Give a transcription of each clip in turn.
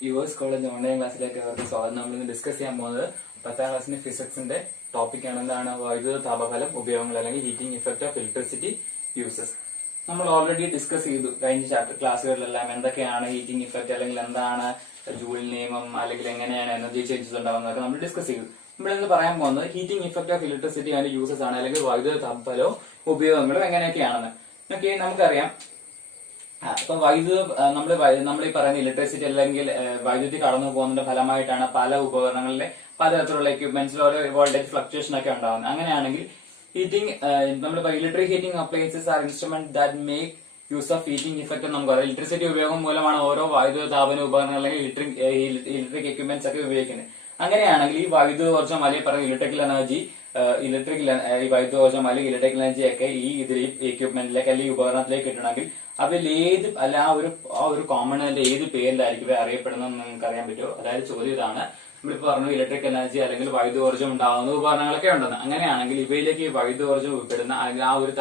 US college online ക്ലാസ്സിലേക്ക് അവർക്ക് സ്വാഗതം. നമ്മളിന്ന് ഡിസ്കസ് ചെയ്യാൻ പോകുന്നത് 10ാം ക്ലാസ്സിന്റെ ഫിസിക്സിന്റെ ടോപ്പിക്കാണ്. എന്താണ് വൈദ്യുത താപഫലം ഉപയോഗങ്ങൾ അല്ലെങ്കിൽ heating effect of electricity uses. നമ്മൾ ഓൾറെഡി ഡിസ്കസ് ചെയ്തു കഴിഞ്ഞ ചാപ്റ്റർ ക്ലാസ്സുകളിലെല്ലാം എന്തൊക്കെയാണ് ഹീറ്റിംഗ് ഇഫക്റ്റ്, അല്ലെങ്കിൽ എന്താണ് ജൂൾ നിയമം, അല്ലെങ്കിൽ എങ്ങനെയാണ് എനർജി ചേഞ്ചസ് ഉണ്ടാവുന്നതൊക്കെ നമ്മൾ ഡിസ്കസ് ചെയ്തു. നമ്മളിന്ന് പറയാൻ പോകുന്നത് heating effect of electricity and uses ആണ്, അല്ലെങ്കിൽ വൈദ്യുത താപഫലവും ഉപയോഗങ്ങളും എങ്ങനെയൊക്കെയാണെന്ന്. ഓക്കെ, നമുക്കറിയാം ഇപ്പൊ നമ്മൾ ഈ പറയുന്ന ഇലക്ട്രിസിറ്റി അല്ലെങ്കിൽ വൈദ്യുതി കടന്നു പോകുന്നതിന്റെ ഫലമായിട്ടാണ് പല ഉപകരണങ്ങളിലെ പലതരത്തിലുള്ള എക്യുപ്മെന്റ്സിൽ ഓരോ വോൾട്ടേജ് ഫ്ലക്ച്വേഷൻ ഒക്കെ ഉണ്ടാകുന്നത്. അങ്ങനെയാണെങ്കിൽ ഹീറ്റിംഗ് നമ്മളിപ്പോ electric heating appliances are instrument that make use of heating effect. നമുക്കറിയാം ഇലക്ട്രിസിറ്റി ഉപയോഗം മൂലമാണ് ഓരോ വൈദ്യുത താപന ഉപകരണങ്ങൾ അല്ലെങ്കിൽ ഇലക്ട്രിക് എക്യുപ്മെന്റ്സ് ഒക്കെ ഉപയോഗിക്കുന്നത്. അങ്ങനെയാണെങ്കിൽ ഈ വൈദ്യുതോർജ്ജം അല്ലെങ്കിൽ പറയുന്ന ഈ വൈദ്യുതോർജ്ജം അല്ലെങ്കിൽ ഇലക്ട്രിക്കൽ എനർജി ഒക്കെ ഈ എക്യുപ്മെന്റിലേക്ക് അല്ലെങ്കിൽ ഉപകരണത്തിലേക്ക് കിട്ടണമെങ്കിൽ അതിൽ ഏത് അല്ല ആ ഒരു കോമ്പണന്റ് ഏത് പേരിലായിരിക്കും ഇവ അറിയപ്പെടുന്നതെന്ന് നിങ്ങൾക്ക് അറിയാൻ പറ്റുമോ? അതായത് ചോദ്യം ഇതാണ്. നമ്മളിപ്പോ പറഞ്ഞു ഇലക്ട്രിക് എനർജി അല്ലെങ്കിൽ വൈദ്യുതോർജ്ജം ഉണ്ടാകുന്ന ഉപകരണങ്ങളൊക്കെ ഉണ്ടെന്ന്. അങ്ങനെയാണെങ്കിൽ ഇവയിലേക്ക് വൈദ്യുതോർജ്ജം ഉൾപ്പെടുന്ന അല്ലെങ്കിൽ ആ ഒരു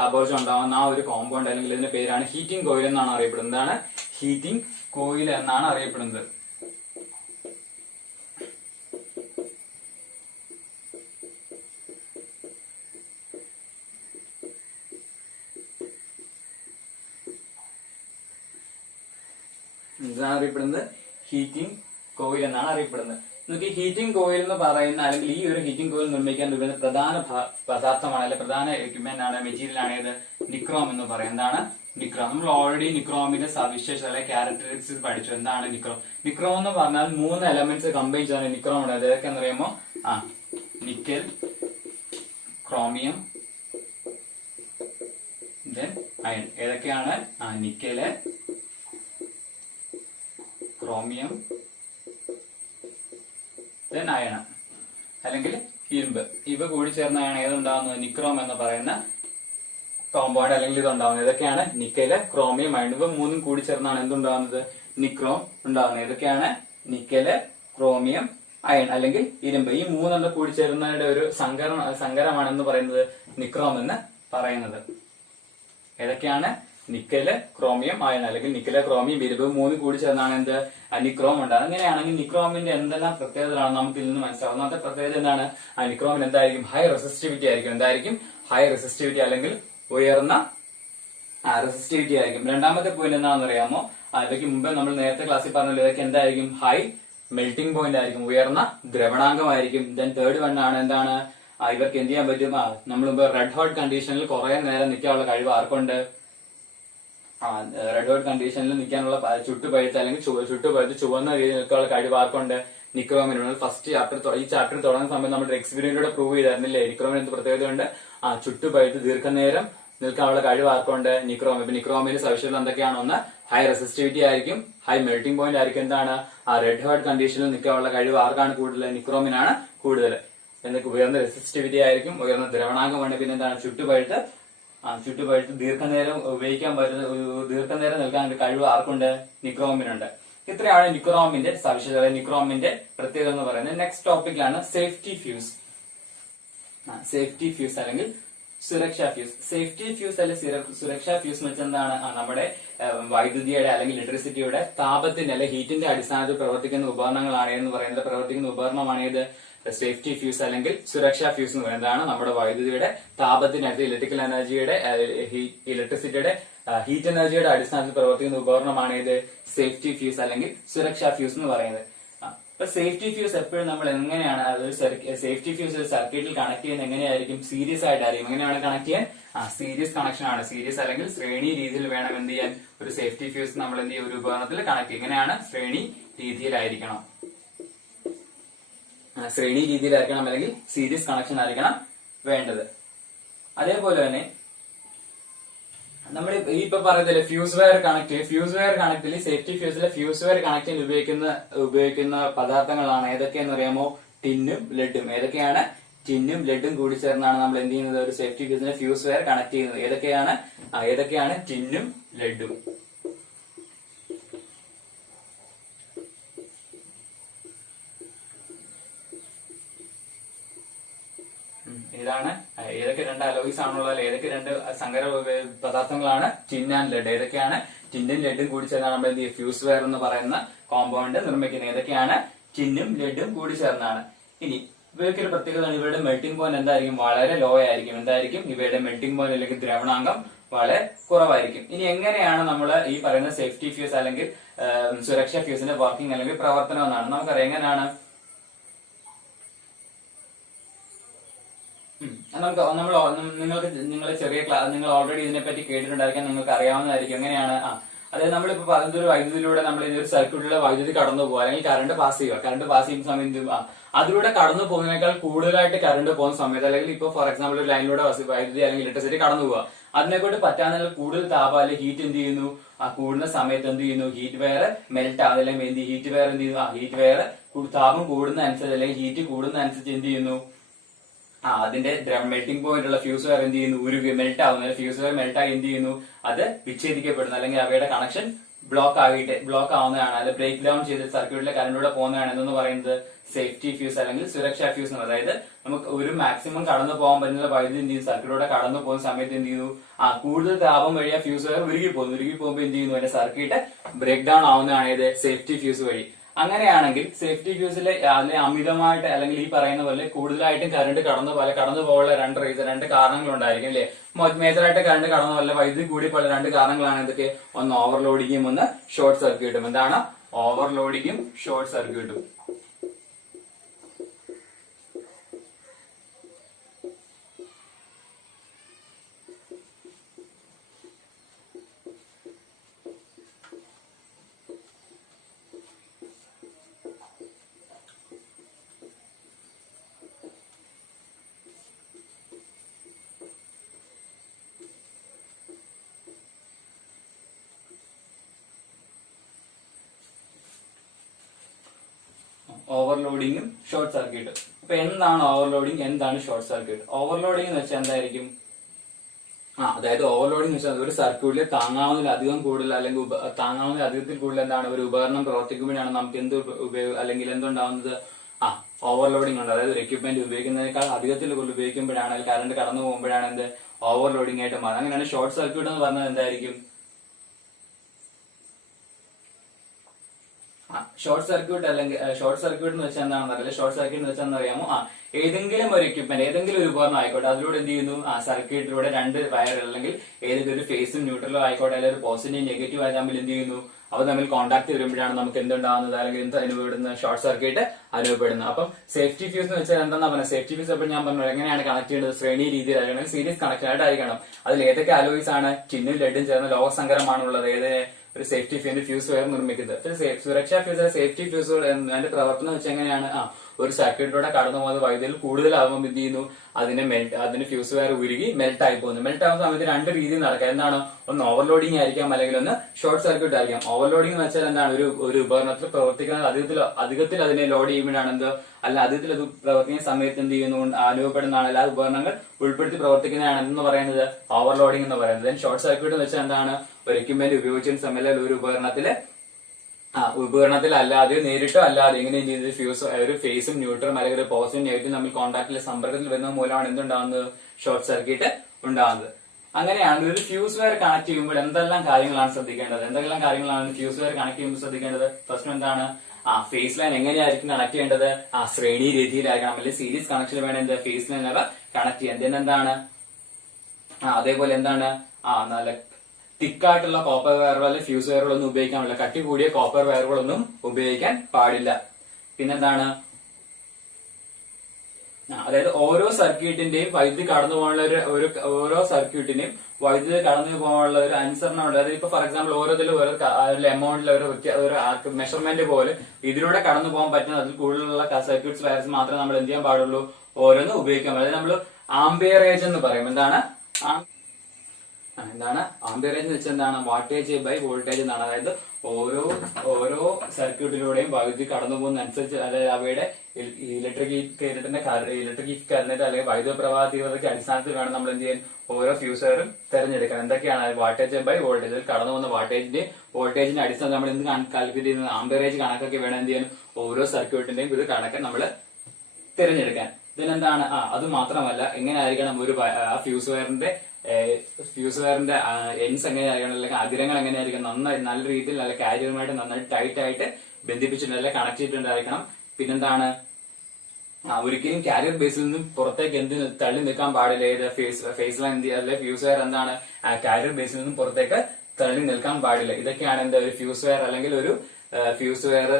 താപോർജ്ജം ഉണ്ടാകുന്ന ആ ഒരു കോമ്പൗണ്ട് അല്ലെങ്കിൽ ഇതിന്റെ പേരാണ് ഹീറ്റിംഗ് കോയിൽ എന്നാണ് അറിയപ്പെടുന്നത്. എന്താണ് ഹീറ്റിംഗ് കോയിൽ എന്നാണ് അറിയപ്പെടുന്നത്. ഇതാണ് അറിയപ്പെടുന്നത് ഹീറ്റിംഗ് കോയിൽ എന്നാണ് അറിയപ്പെടുന്നത്. നമുക്ക് ഹീറ്റിംഗ് കോയിൽ എന്ന് പറയുന്ന അല്ലെങ്കിൽ ഈ ഒരു ഹീറ്റിംഗ് കോയിൽ നിർമ്മിക്കാൻ ഉപയോഗിക്കുന്ന പ്രധാന പദാർത്ഥമാണ് അല്ലെങ്കിൽ പ്രധാന എക്യുപ്മെന്റ് ആണ്, മെറ്റീരിയൽ ആണ് ഏത്? നിക്രോം എന്ന് പറയും. എന്താണ് നിക്രോം? നമ്മൾ ഓൾറെഡി നിക്രോമിന്റെ സവിശേഷത അല്ലെങ്കിൽ ക്യാരക്ടറിസ്റ്റിക്സ് പഠിച്ചു. എന്താണ് നിക്രോം? നിക്രോം എന്ന് പറഞ്ഞാൽ 3 എലമെന്റ്സ് കമ്പൈൻ ചെയ്താണ് നിക്രോം ഉള്ളത്. ഏതൊക്കെയാന്ന് അറിയാമോ? Nickel, chromium, then iron. ഏതൊക്കെയാണ്? നിക്കല്, ക്രോമിയം, ദെൻ അയൺ അല്ലെങ്കിൽ ഇരുമ്പ്. ഇവ കൂടി ചേർന്നാണ് ഏതുണ്ടാവുന്നത്? നിക്രോം എന്ന് പറയുന്ന കോമ്പൗണ്ട് അല്ലെങ്കിൽ ഇതുണ്ടാവുന്നത്. ഇതൊക്കെയാണ് നിക്കല്, ക്രോമിയം, അയൺ. ഇവ 3 കൂടി ചേർന്നാണ് എന്തുണ്ടാവുന്നത്? നിക്രോം ഉണ്ടാവുന്നത്. ഇതൊക്കെയാണ് നിക്കല്, ക്രോമിയം, അയൺ അല്ലെങ്കിൽ ഇരുമ്പ്. ഈ 3 കൂടി ചേരുന്നതിന്റെ ഒരു സങ്കരമാണ് എന്ന് പറയുന്നത് നിക്രോം എന്ന് പറയുന്നത്. ഏതൊക്കെയാണ്? നിക്കല്, ക്രോമിയം, അയൺ അല്ലെങ്കിൽ നിക്കല്, ക്രോമിയം, ഇരുമ്പ് 3 കൂടി ചേർന്നാണ് എന്ത്? നിക്രോം ഉണ്ടാകും. അങ്ങനെയാണെങ്കിൽ നിക്രോമിന്റെ എന്തെല്ലാം പ്രത്യേകതകളാണ് നമുക്ക് ഇതിൽ നിന്ന് മനസ്സിലാവും? ഒന്നാമത്തെ പ്രത്യേകത എന്താണ്? നിക്രോമിന് എന്തായിരിക്കും? ഹൈ റെസിസ്റ്റിവിറ്റി ആയിരിക്കും. എന്തായിരിക്കും? ഹൈ റെസിസ്റ്റിവിറ്റി അല്ലെങ്കിൽ ഉയർന്ന റെസിസ്റ്റിവിറ്റി ആയിരിക്കും. രണ്ടാമത്തെ പോയിന്റ് എന്താണെന്ന് അറിയാമോ? ഇവയ്ക്ക് മുമ്പ് നമ്മൾ നേരത്തെ ക്ലാസ്സിൽ പറഞ്ഞല്ലോ, ഇതൊക്കെ എന്തായിരിക്കും? ഹൈ മെൽറ്റിംഗ് പോയിന്റ് ആയിരിക്കും, ഉയർന്ന ദ്രവണാങ്കമായിരിക്കും. ദെൻ തേർഡ് വൺ ആണ് എന്താണ്? ഇവർക്ക് എന്ത് ചെയ്യാൻ പറ്റും? നമ്മൾ മുമ്പ് റെഡ് ഹോട്ട് കണ്ടീഷനിൽ കുറെ നേരം നിൽക്കാനുള്ള കഴിവ് ആർക്കുണ്ട്? റെഡ് ഹോട്ട് കണ്ടീഷനിൽ നിൽക്കാനുള്ള ചുട്ടുപഴുത്ത് അല്ലെങ്കിൽ ചുട്ടുപഴുത്ത് ചുവന്ന രീതിയിൽ നിൽക്കാനുള്ള കഴിവ് ആർക്കുണ്ട്? നിക്രോമിനുണ്ട്. ഫസ്റ്റ് ഈ ചാപ്റ്റർ തുടങ്ങുന്ന സമയത്ത് നമ്മുടെ എക്സ്പീരിയൻസിലൂടെ പ്രൂവ് ചെയ്തായിരുന്നില്ലേ നിക്രോമിന് എന്ത് പ്രത്യേകതയുണ്ട്? ചുട്ടുപഴുത്ത് ദീർഘനേരം നിൽക്കാനുള്ള കഴിവ് ആർക്കുണ്ട്? നിക്രോം. ഇപ്പൊ നിക്രോമിന്റെ സവിശേഷത എന്തൊക്കെയാണ്? ഒന്ന്, ഹൈ റെസിസ്റ്റിവിറ്റി ആയിരിക്കും, ഹൈ മെൽറ്റിംഗ് പോയിന്റ് ആയിരിക്കും. എന്താണ്? റെഡ് ഹോട്ട് കണ്ടീഷനിൽ നിൽക്കാനുള്ള കഴിവ് ആർക്കാണ് കൂടുതൽ? നിക്രോമിനാണ് കൂടുതൽ. എന്തൊക്കെ? ഉയർന്ന റെസിസ്റ്റിവിറ്റി ആയിരിക്കും, ഉയർന്ന ദ്രവണാങ്കമാണ്. പിന്നെ എന്താണ്? ചുട്ടുപഴുത്ത് ദീർഘനേരം ദീർഘനേരം നിൽക്കാൻ കഴിവ് ആർക്കുണ്ട്? നിക്രോമിനുണ്ട്. ഇത്രയാണ് നിക്രോമിന്റെ സവിശേഷത, നിക്രോമിന്റെ പ്രത്യേകത എന്ന് പറയുന്നത്. നെക്സ്റ്റ് ടോപ്പിക്കാണ് സേഫ്റ്റി ഫ്യൂസ്. സേഫ്റ്റി ഫ്യൂസ് അല്ലെങ്കിൽ സുരക്ഷാ ഫ്യൂസ്. സേഫ്റ്റി ഫ്യൂസ് അല്ലെങ്കിൽ സുരക്ഷാ ഫ്യൂസ് എന്ന് വെച്ചാൽ എന്താണ്? നമ്മുടെ വൈദ്യുതിയുടെ അല്ലെങ്കിൽ ഇലക്ട്രിസിറ്റിയുടെ താപത്തിന്റെ അല്ലെങ്കിൽ ഹീറ്റിന്റെ അടിസ്ഥാനത്തിൽ പ്രവർത്തിക്കുന്ന ഉപകരണങ്ങളാണ് എന്ന് പറയുന്നത്. പ്രവർത്തിക്കുന്ന ഉപകരണമാണ് ഏത്? സേഫ്റ്റി ഫ്യൂസ് അല്ലെങ്കിൽ സുരക്ഷാ ഫ്യൂസ് എന്ന് പറയുന്നതാണ് നമ്മുടെ വൈദ്യുതിയുടെ താപത്തിനടുത്ത് ഇലക്ട്രിസിറ്റിയുടെ ഹീറ്റ് എനർജിയുടെ അടിസ്ഥാനത്തിൽ പ്രവർത്തിക്കുന്ന ഉപകരണമാണ് ഏത്? സേഫ്റ്റി ഫ്യൂസ് അല്ലെങ്കിൽ സുരക്ഷാ ഫ്യൂസ് എന്ന് പറയുന്നത്. അപ്പൊ സേഫ്റ്റി ഫ്യൂസ് എപ്പോഴും നമ്മൾ എങ്ങനെയാണ് സേഫ്റ്റി ഫ്യൂസ് ഒരു സർക്യൂട്ടിൽ കണക്ട് ചെയ്യുന്നത് എങ്ങനെയായിരിക്കും? സീരീസ് ആയിട്ടായിരിക്കും. എങ്ങനെയാണ് കണക്ട് ചെയ്യാൻ? സീരീസ് കണക്ഷൻ ആണ്. സീരീസ് അല്ലെങ്കിൽ ശ്രേണി രീതിയിൽ വേണം എന്ത് ചെയ്യാൻ? ഒരു സേഫ്റ്റി ഫ്യൂസ് നമ്മൾ എന്ത് ചെയ്യും? ഒരു ഉപകരണത്തിൽ കണക്ട് ചെയ്യും. എങ്ങനെയാണ്? ശ്രേണി രീതിയിലായിരിക്കണം. ശ്രേണി രീതിയിലായിരിക്കണം അല്ലെങ്കിൽ സീരീസ് കണക്ഷൻ ആയിരിക്കണം വേണ്ടത്. അതേപോലെ തന്നെ നമ്മൾ ഇപ്പൊ പറയുന്നില്ലേ ഫ്യൂസ് വയർ കണക്റ്റിൽ സേഫ്റ്റി ഫ്യൂസിലെ ഫ്യൂസ് വയർ കണക്റ്റിൽ ഉപയോഗിക്കുന്ന പദാർത്ഥങ്ങളാണ് ഏതൊക്കെയെന്ന് അറിയാമോ? ടിന്നും ലെഡും. ഏതൊക്കെയാണ്? ടിന്നും ലെഡും കൂടി ചേർന്നാണ് നമ്മൾ എന്ത് ചെയ്യുന്നത്? ഒരു സേഫ്റ്റി ഫ്യൂസിലെ ഫ്യൂസ് വയർ കണക്ട് ചെയ്യുന്നത്. ഏതൊക്കെയാണ്? ടിന്നും ലെഡും. ഇതാണ് ഏതൊക്കെ രണ്ട് അലോയ്സ് ആണുള്ളത്, ഏതൊക്കെ രണ്ട് സങ്കര പദാർത്ഥങ്ങളാണ് ടിൻ ആൻഡ് ലെഡ്. ഏതൊക്കെയാണ്? ടിന്നും ലെഡും കൂടി ചേർന്നാണ് നമ്മൾ എന്ത് ചെയ്യും ഫ്യൂസ് വയർ എന്ന് പറയുന്ന കോമ്പൗണ്ട് നിർമ്മിക്കുന്നത്. ഏതൊക്കെയാണ്? ടിന്നും ലെഡും കൂടി ചേർന്നാണ്. ഇനി ഇവയ്ക്ക് ഒരു പ്രത്യേകത, ഇവയുടെ മെൽറ്റിംഗ് പോയിന്റ് എന്തായിരിക്കും? വളരെ ലോ ആയിരിക്കും. എന്തായിരിക്കും? ഇവയുടെ മെൽറ്റിംഗ് പോയിന്റ് അല്ലെങ്കിൽ ദ്രവണാങ്കം വളരെ കുറവായിരിക്കും. ഇനി എങ്ങനെയാണ് നമ്മൾ ഈ പറയുന്ന സേഫ്റ്റി ഫ്യൂസ് അല്ലെങ്കിൽ സുരക്ഷാ ഫ്യൂസിന്റെ വർക്കിംഗ് അല്ലെങ്കിൽ പ്രവർത്തനം എന്നാണ് നമുക്കറിയാം. എങ്ങനെയാണ്? നിങ്ങൾ ചെറിയ ക്ലാസ് നിങ്ങൾ ഓൾറെഡി ഇതിനെപ്പറ്റി കേട്ടിട്ടുണ്ടായിരിക്കാം, നിങ്ങൾക്ക് അറിയാവുന്നതായിരിക്കും. എങ്ങനെയാണ്? അതായത് നമ്മളിപ്പോ പറയുന്ന ഒരു വൈദ്യുതിയിലൂടെ നമ്മൾ ഇതൊരു സർക്യൂട്ടിലൂടെ വൈദ്യുതി കടന്നു പോകുക അല്ലെങ്കിൽ കറണ്ട് പാസ് ചെയ്യുക. കറണ്ട് പാസ് ചെയ്യുന്ന സമയത്ത് അതിലൂടെ കടന്നു പോകുന്നതിനേക്കാൾ കൂടുതലായിട്ട് കറണ്ട് പോകുന്ന സമയത്ത്, അല്ലെങ്കിൽ ഇപ്പൊ ഫോർ എക്സാമ്പിൾ ഒരു ലൈനിലൂടെ വൈദ്യുതി അല്ലെങ്കിൽ ഇലക്ട്രിസിറ്റി കടന്നു പോവുക, അതിനെക്കൊണ്ട് പറ്റാവുന്ന കൂടുതൽ താപം അല്ലെങ്കിൽ ഹീറ്റ് എന്ത് ചെയ്യുന്നു? കൂടുന്ന സമയത്ത് എന്ത് ചെയ്യുന്നു? ഹീറ്റ് വെയർ മെൽറ്റ് ആവുക, അല്ലെങ്കിൽ ഹീറ്റ് വെയർ എന്ത് ചെയ്യുന്നു? ഹീറ്റ് വെയർ താപം കൂടുന്ന അനുസരിച്ച് അല്ലെങ്കിൽ ഹീറ്റ് കൂടുന്ന അനുസരിച്ച് എന്ത് ചെയ്യുന്നു? അതിന്റെ മെൽറ്റിംഗ് പോയിന്റ് ഉള്ള ഫ്യൂസ് വയർ എന്ത് ചെയ്യുന്നു? ഉരുകി മെൽറ്റ് ആവുന്നു. ഫ്യൂസ് വയർ മെൽറ്റ് ആയി എന്ത് ചെയ്യുന്നു? അത് വിച്ഛേദിക്കപ്പെടുന്നു, അല്ലെങ്കിൽ അവയുടെ കണക്ഷൻ ബ്ലോക്ക് ആവുന്നതാണ്, അല്ലെങ്കിൽ ബ്രേക്ക് ഡൗൺ ചെയ്ത് സർക്യൂട്ടിലെ കറണ്ടിലൂടെ പോകുന്നതാണ് എന്ന് പറയുന്നത് സേഫ്റ്റി ഫ്യൂസ് അല്ലെങ്കിൽ സുരക്ഷാ ഫ്യൂസ്. അതായത് നമുക്ക് ഒരു മാക്സിമം കടന്നു പോകാൻ പറ്റുന്ന വൈദ്യുതി എന്ത് ചെയ്യും? സർക്യൂട്ടിലൂടെ കടന്നു പോകുന്ന സമയത്ത് എന്ത് ചെയ്യുന്നു? കൂടുതൽ താപം വഴി ആ ഫ്യൂസ് വയർ ഉരുകി പോകുമ്പോൾ എന്ത് ചെയ്യുന്നു? അതിന്റെ സർക്യൂട്ട് ബ്രേക്ക് ഡൗൺ ആവുന്നതാണ് ഇത് സേഫ്റ്റി ഫ്യൂസ് വഴി. അങ്ങനെയാണെങ്കിൽ സേഫ്റ്റി ഫ്യൂസിലെ അതിലെ അമിതമായിട്ട് അല്ലെങ്കിൽ ഈ പറയുന്ന പോലെ കൂടുതലായിട്ടും കറണ്ട് കടന്നു പോകാനുള്ള രണ്ട് കാരണങ്ങളുണ്ടായിരിക്കും അല്ലെ? മേജറായിട്ട് കറണ്ട് കടന്നു പോലെ വൈദ്യുതി കൂടി പോലെ രണ്ട് കാരണങ്ങളാണ് എന്തൊക്കെ? ഒന്ന് ഓവർലോഡിങ്ങും ഒന്ന് ഷോർട്ട് സർക്യൂട്ടും. എന്താണ് ഓവർലോഡിങ്ങും ഷോർട്ട് സർക്യൂട്ടും? ഓവർലോഡിങ്ങും ഷോർട്ട് സർക്യൂട്ടും. അപ്പൊ എന്താണ് ഓവർലോഡിങ്, എന്താണ് ഷോർട്ട് സർക്യൂട്ട്? ഓവർലോഡിംഗ് എന്ന് വെച്ചാൽ എന്തായിരിക്കും? അതായത് ഓവർലോഡിംഗ് എന്ന് വെച്ചാൽ ഒരു സർക്യൂട്ടിൽ താങ്ങാവുന്നതിലധികം കൂടുതൽ അല്ലെങ്കിൽ താങ്ങാവുന്നതിലധികത്തിൽ കൂടുതൽ എന്താണ് ഒരു ഉപകരണം പ്രവർത്തിക്കുമ്പോഴാണ് നമുക്ക് എന്ത് അല്ലെങ്കിൽ എന്തുണ്ടാവുന്നത്? ഓവർലോഡിംഗ് ഉണ്ട്. അതായത് ഒരു എക്യുപ്മെന്റ് ഉപയോഗിക്കുന്നതിനേക്കാൾ അധികത്തിൽ ഉപയോഗിക്കുമ്പോഴാണ്, അല്ലെങ്കിൽ കറണ്ട് കടന്നു പോകുമ്പോഴാണ് എന്ത് ഓവർലോഡിംഗ് ആയിട്ട് മാറുന്നത്. അങ്ങനെയാണ് ഷോർട്ട് സർക്യൂട്ട് എന്ന് പറഞ്ഞത് എന്തായിരിക്കും? ഷോർട്ട് സർക്യൂട്ട് അല്ലെങ്കിൽ ഷോർട്ട് സർക്യൂട്ട് എന്ന് വെച്ചാൽ എന്താണെന്ന് അറിയില്ല. ഷോർട്ട് സർക്യൂട്ട് എന്ന് വെച്ചാൽ അറിയാമോ? ഏതെങ്കിലും ഒരു എക്യുപ്മെന്റ്, ഏതെങ്കിലും ഒരു ഉപകരണം ആയിക്കോട്ടെ, അതിലൂടെ എന്ത് ചെയ്യുന്നു? സർക്യൂട്ടിലൂടെ രണ്ട് വയർ അല്ലെങ്കിൽ ഏതെങ്കിലും ഒരു ഫേസും ന്യൂട്രലും ആയിക്കോട്ടെ, അല്ലെങ്കിൽ ഒരു പോസിറ്റീവ് നെഗറ്റീവ് ആയി തമ്മിൽ എന്ത് ചെയ്യുന്നു? അവ തമ്മിൽ കോൺടാക്ട് വരുമ്പോഴാണ് നമുക്ക് എന്തുണ്ടാവുന്നത്, അല്ലെങ്കിൽ എന്ത് അനുഭവപ്പെടുന്ന ഷോർട്ട് സർക്യൂട്ട് അനുഭവപ്പെടുന്നത്. അപ്പം സേഫ്റ്റി ഫ്യൂസ് എന്ന് വെച്ചാൽ എന്താ പറഞ്ഞത്? സേഫ്റ്റി ഫ്യൂസ് അപ്പോൾ ഞാൻ പറഞ്ഞു എങ്ങനെയാണ് കണക്ട് ചെയ്യേണ്ടത്? ശ്രേണി രീതിയിലായിരിക്കണം, സീരീസ് കണക്ഷൻ ആയിട്ടായിരിക്കണം. അതിൽ ഏതൊക്കെ അലോയ്സ് ആണ്? ടിന്നും ലെഡും ചേർന്ന ലോഹസങ്കരമാണുള്ളത് ഏത് ഒരു സേഫ്റ്റി ഫ്യൂസ് വയർ നിർമ്മിക്കുന്നത്. സുരക്ഷാ ഫ്യൂസ് സേഫ്റ്റി ഫ്യൂസുകൾ അതിന്റെ പ്രവർത്തനം വെച്ച് എങ്ങനെയാണ്? ഒരു സർക്യൂട്ടിലൂടെ കടന്നു പോകുന്ന വൈദ്യുതി കൂടുതലാകുമ്പോൾ എന്ത് ചെയ്യുന്നു? അതിന് ഫ്യൂസ് വയർ ഉരുകി മെൽറ്റ് ആയി പോകുന്നു. മെൽറ്റ് ആവുന്ന സമയത്ത് രണ്ട് രീതിയിൽ നടക്കാം. എന്താണ്? ഒന്ന് ഓവർലോഡിംഗ് ആയിരിക്കാം, അല്ലെങ്കിൽ ഒന്ന് ഷോർട്ട് സർക്യൂട്ട് ആയിരിക്കാം. ഓവർലോഡിംഗ് എന്ന് വെച്ചാൽ എന്താണ്? ഒരു ഉപകരണത്തിൽ പ്രവർത്തിക്കുന്ന അധികത്തിൽ അതിനെ ലോഡ് ചെയ്യുമ്പോഴാണ് എന്ത്? അല്ല അധികത്തിൽ അത് പ്രവർത്തിക്കുന്ന സമയത്ത് എന്ത് ചെയ്യുന്നു? അനുഭവപ്പെടുന്നതാണ് എല്ലാ ഉപകരണങ്ങൾ ഉൾപ്പെടുത്തി പ്രവർത്തിക്കുന്നതാണ് എന്ന് പറയുന്നത് ഓവർലോഡിംഗ് എന്ന് പറയുന്നത്. ഷോർട്ട് സർക്യൂട്ട് എന്ന് വെച്ചാൽ എന്താണ്? ഒരു എക്യുപ്മെന്റ് ഉപയോഗിച്ച സമയത്ത് ഒരു ഉപകരണത്തിൽ അല്ലാതെ നേരിട്ടോ അല്ലാതെ എങ്ങനെ ചെയ്ത് ഫ്യൂസ് ഒരു ഫേസും ന്യൂട്രലും അല്ലെങ്കിൽ ഒരു പോസിറ്റീവ് നെഗറ്റീവ് തമ്മിൽ കോൺടാക്റ്റിലെ സമ്പർക്കത്തിൽ വരുന്നത് മൂലമാണ് എന്തുണ്ടാകുന്നത്? ഷോർട്ട് സർക്യൂട്ട് ഉണ്ടാകുന്നത്. അങ്ങനെയാണ് ഒരു ഫ്യൂസ് വയർ കണക്ട് ചെയ്യുമ്പോൾ എന്തെല്ലാം കാര്യങ്ങളാണ് ശ്രദ്ധിക്കേണ്ടത്? എന്തെല്ലാം കാര്യങ്ങളാണ് ഫ്യൂസ് വയർ കണക്ട് ചെയ്യുമ്പോൾ ശ്രദ്ധിക്കേണ്ടത്? ഫസ്റ്റ് എന്താണ്? ഫേസ് ലൈൻ എങ്ങനെയായിരിക്കും കണക്ട് ചെയ്യേണ്ടത്? ശ്രേണി രീതിയിലായിരിക്കണം, അല്ലെങ്കിൽ സീരീസ് കണക്ഷൻ വേണം എന്ത് ഫേസ് ലൈൻ കണക്ട് ചെയ്യാൻ. then എന്താണ്? അതേപോലെ എന്താണ്? നല്ല തിക്കായിട്ടുള്ള കോപ്പർ വയറുകൾ അല്ലെങ്കിൽ ഫ്യൂസ് വയറുകളൊന്നും ഉപയോഗിക്കാൻ പാടില്ല. കട്ടി കൂടിയ കോപ്പർ വയറുകളൊന്നും ഉപയോഗിക്കാൻ പാടില്ല. പിന്നെന്താണ്? അതായത് ഓരോ സർക്യൂട്ടിന്റെയും വൈദ്യുതി കടന്നു പോകാനുള്ള ഓരോ സർക്യൂട്ടിന്റെയും വൈദ്യുതി കടന്നു പോകാനുള്ള ഒരു അനുസരണമുണ്ട്. അതായത് ഇപ്പൊ ഫോർ എക്സാമ്പിൾ ഓരോതിലും ഓരോ എമൗണ്ടിൽ ഒരു മെഷർമെന്റ് പോലെ ഇതിലൂടെ കടന്നു പോകാൻ പറ്റുന്ന അതിൽ കൂടുതലുള്ള സർക്യൂട്ട്സ് വയർസ് മാത്രമേ നമ്മൾ എന്ത് ചെയ്യാൻ പാടുള്ളൂ? ഓരോന്നും ഉപയോഗിക്കാൻ പാടില്ല. അതായത് നമ്മൾ ആംപിയറേജ് എന്ന് പറയും. എന്താണ് ആംപിയറേജ് എന്ന് വെച്ചാൽ എന്താണ്? വാട്ടേജ് ബൈ വോൾട്ടേജ് എന്നാണ്. അതായത് ഓരോ സർക്യൂട്ടിലൂടെയും വൈദ്യുതി കടന്നു പോകുന്ന അനുസരിച്ച്, അതായത് അവയുടെ ഇലക്ട്രിക് കറന്റ് അല്ലെങ്കിൽ വൈദ്യുത പ്രവാഹ തീവ്രതയ്ക്ക് അടിസ്ഥാനത്തിൽ വേണം നമ്മൾ എന്ത് ചെയ്യാൻ? ഓരോ ഫ്യൂസ് വയറും തെരഞ്ഞെടുക്കാൻ. എന്തൊക്കെയാണ്? വാട്ടേജ് ബൈ വോൾട്ടേജ്, കടന്നു പോകുന്ന വോൾട്ടേജിന്റെ അടിസ്ഥാനത്തിൽ നമ്മൾ എന്ത് കാൽക്കുലേറ്റ് ചെയ്യുന്നത്? ആംപിയറേജ് കണക്കൊക്കെ വേണം എന്ത് ചെയ്യാൻ? ഓരോ സർക്യൂട്ടിന്റെയും ഇത് കണക്ക് നമ്മൾ തിരഞ്ഞെടുക്കാൻ. ഇതിനെന്താണ്? അത് മാത്രമല്ല എങ്ങനെ ആയിരിക്കണം ഒരു ഫ്യൂസ് വയറിന്റെ ഫ്യൂസ് വയറിന്റെ എൻസ് എങ്ങനെയായിരിക്കണം, അല്ലെങ്കിൽ അഗ്രങ്ങൾ എങ്ങനെയായിരിക്കും, നന്നായി നല്ല രീതിയിൽ നല്ല കാരിയറുമായിട്ട് നന്നായിട്ട് ടൈറ്റ് ആയിട്ട് ബന്ധിപ്പിച്ചിട്ടുണ്ട്, അല്ലെങ്കിൽ കണക്ട് ചെയ്തിട്ടുണ്ടായിരിക്കണം. പിന്നെന്താണ്, ഒരിക്കലും കാരിയർ ബേസിൽ നിന്നും പുറത്തേക്ക് തള്ളി നിൽക്കാൻ പാടില്ല. ഏത് ഫേസ് ലൈൻ അല്ലെ ഫ്യൂസ് വയർ എന്താണ് കാരിയർ ബേസിൽ നിന്നും പുറത്തേക്ക് തള്ളി നിൽക്കാൻ പാടില്ല. ഇതൊക്കെയാണ് എന്താ ഒരു ഫ്യൂസ് വയർ അല്ലെങ്കിൽ ഒരു ഫ്യൂസ് വയർ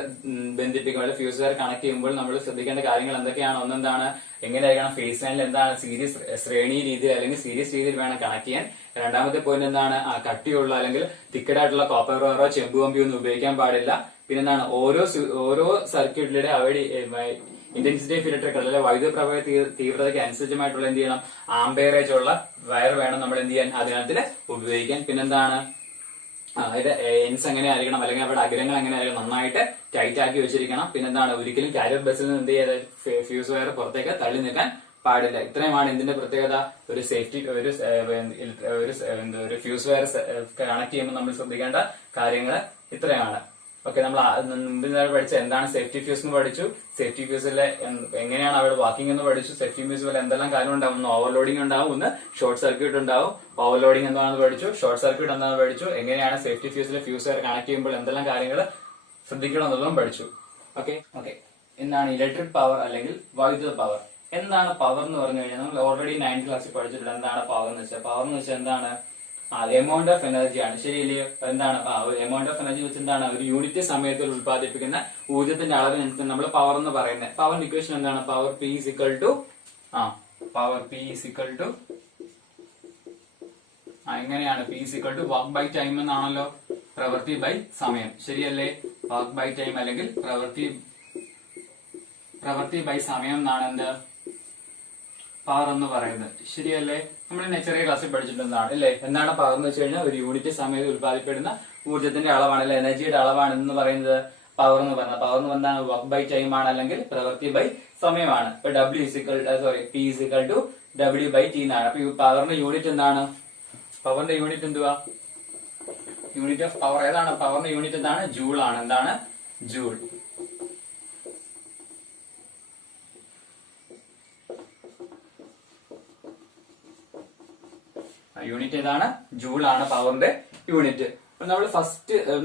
ബന്ധിപ്പിക്കുമ്പോൾ ഫ്യൂസ് വയർ കണക്ട് ചെയ്യുമ്പോൾ നമ്മൾ ശ്രദ്ധിക്കേണ്ട കാര്യങ്ങൾ എന്തൊക്കെയാണ്. ഒന്നെന്താണ്, എങ്ങനെയായിരിക്കണം ഫേസ് ലൈനിൽ എന്താണ് സീരീസ് ശ്രേണി രീതിയിൽ അല്ലെങ്കിൽ സീരീസ് രീതിയിൽ വേണം കണക്ട് ചെയ്യാൻ. രണ്ടാമത്തെ പോയിന്റ് എന്താണ്, കട്ടിയുള്ള അല്ലെങ്കിൽ തിക്കഡായിട്ടുള്ള കോപ്പർ വയറോ ചെമ്പ് കമ്പിയോ ഒന്നും ഉപയോഗിക്കാൻ പാടില്ല. പിന്നെന്താണ്, ഓരോ സർക്യൂട്ടിലൂടെ അവിടെ ഇന്റൻസിറ്റി ഓഫ് ഇലക്ട്രിക് അല്ലെങ്കിൽ വൈദ്യുത പ്രവാഹ തീവ്രതയ്ക്ക് അനുസരിച്ചമായിട്ടുള്ള എന്ത് ചെയ്യണം, ആംപെയറേജ് ഉള്ള വയർ വേണം നമ്മൾ എന്ത് ചെയ്യാൻ അതിനകത്ത് ഉപയോഗിക്കാൻ. പിന്നെന്താണ്, അതിന്റെ എൻസ് എങ്ങനെ ആയിരിക്കണം അല്ലെങ്കിൽ അവിടെ അഗ്രങ്ങൾ എങ്ങനെ ആയിരിക്കണം, നന്നായിട്ട് ടൈറ്റ് ആക്കി വെച്ചിരിക്കണം. പിന്നെന്താണ്, ഒരിക്കലും കാരിയർ ബസ്സിൽ നിന്ന് എന്ത് ചെയ്യാതെ ഫ്യൂസ് വയർ പുറത്തേക്ക് തള്ളി നിൽക്കാൻ പാടില്ല. ഇത്രയുമാണ് ഇതിന്റെ പ്രത്യേകത. ഒരു സേഫ്റ്റി ഒരു ഫ്യൂസ് വയർ കണക്ട് ചെയ്യുമ്പോൾ നമ്മൾ ശ്രദ്ധിക്കേണ്ട കാര്യങ്ങൾ ഇത്രയാണ്. ഓക്കെ, നമ്മൾ മുമ്പിൽ പഠിച്ച എന്താണ് സേഫ്റ്റി ഫ്യൂസ് എന്ന് പഠിച്ചു, സേഫ്റ്റി ഫ്യൂസിലെ എങ്ങനെയാണ് അവിടെ വർക്കിംഗ് എന്ന് പഠിച്ചു, സേഫ്റ്റി ഫ്യൂസ് പോലെ എന്തെല്ലാം കാര്യം ഉണ്ടാവും, ഒന്ന് ഓവർലോഡിംഗ് ഉണ്ടാവും, ഒന്ന് ഷോർട്ട് സർക്യൂട്ട് ഉണ്ടാവും. ഓവർലോഡിംഗ് എന്താണെന്ന് പഠിച്ചു, ഷോർട്ട് സർക്യൂട്ട് എന്താണെന്ന് പഠിച്ചു, എങ്ങനെയാണ് സേഫ്റ്റി ഫ്യൂസിലെ ഫ്യൂസ് വയർ കണക്ട് ചെയ്യുമ്പോൾ എന്തെല്ലാം കാര്യങ്ങൾ ശ്രദ്ധിക്കണം എന്നുള്ളതും പഠിച്ചു. ഓക്കെ, എന്താണ് ഇലക്ട്രിക് പവർ അല്ലെങ്കിൽ വൈദ്യുത പവർ? എന്താണ് പവർ എന്ന് പറഞ്ഞു കഴിഞ്ഞാൽ നമ്മൾ ഓൾറെഡി 9th ക്ലാസ്സിൽ പഠിച്ചിട്ടുണ്ട്. എന്താണ് പവർ എന്ന് വെച്ചാൽ? പവർ എന്ന് വെച്ചാൽ എന്താണ്, എമൗണ്ട് ഓഫ് എനർജി ആണ്. ശരിയല്ലേ? എന്താണ് എമൗണ്ട് ഓഫ് എനർജി വെച്ച് എന്താണ്, ഒരു യൂണിറ്റ് സമയത്തിൽ ഉത്പാദിപ്പിക്കുന്ന ഊർജ്ജത്തിന്റെ അളവിനനുസരിച്ച് നമ്മൾ പവർ എന്ന് പറയുന്നത്. പവറിന്റെ ഇക്വേഷൻ എന്താണ്? പവർ P ഈക്വൽ ടു എങ്ങനെയാണ്? P equal to work by time എന്നാണല്ലോ, പ്രവൃത്തി ബൈ സമയം. ശരിയല്ലേ? വർക്ക് ബൈ ടൈം അല്ലെങ്കിൽ പ്രവൃത്തി ബൈ സമയം എന്നാണ് എന്ത് പവർ എന്ന് പറയുന്നത്. ശരിയല്ലേ? നമ്മൾ ചെറിയ ക്ലാസ്സിൽ പഠിച്ചിട്ടുള്ളതാണ് അല്ലേ? എന്താണ് പവർ എന്ന് വെച്ച് കഴിഞ്ഞാൽ ഒരു യൂണിറ്റ് സമയത്ത് ഉത്പാദിപ്പിക്കുന്ന ഊർജ്ജത്തിന്റെ അളവാണ് അല്ലെ, എനർജിയുടെ അളവാണ് എന്ന് പറയുന്നത് പവർ എന്ന് പറയുന്നത്. പവർ എന്ന് പറഞ്ഞാൽ വർക്ക് ബൈ ടൈം ആണ് അല്ലെങ്കിൽ പ്രവൃത്തി ബൈ സമയമാണ്. ഇപ്പൊ P equal to W by T എന്നാണ്. അപ്പൊ പവറിന്റെ യൂണിറ്റ് എന്താണ്? പവറിന്റെ യൂണിറ്റ് എന്തുവാ? യൂണിറ്റ് ഓഫ് പവർ ഏതാണ്? പവറിന്റെ യൂണിറ്റ് എന്താണ്? ജൂൾ ആണ്. എന്താണ്? ജൂൾ. യൂണിറ്റ് ഏതാണ്? ജൂൾ ആണ് പവറിന്റെ യൂണിറ്റ്.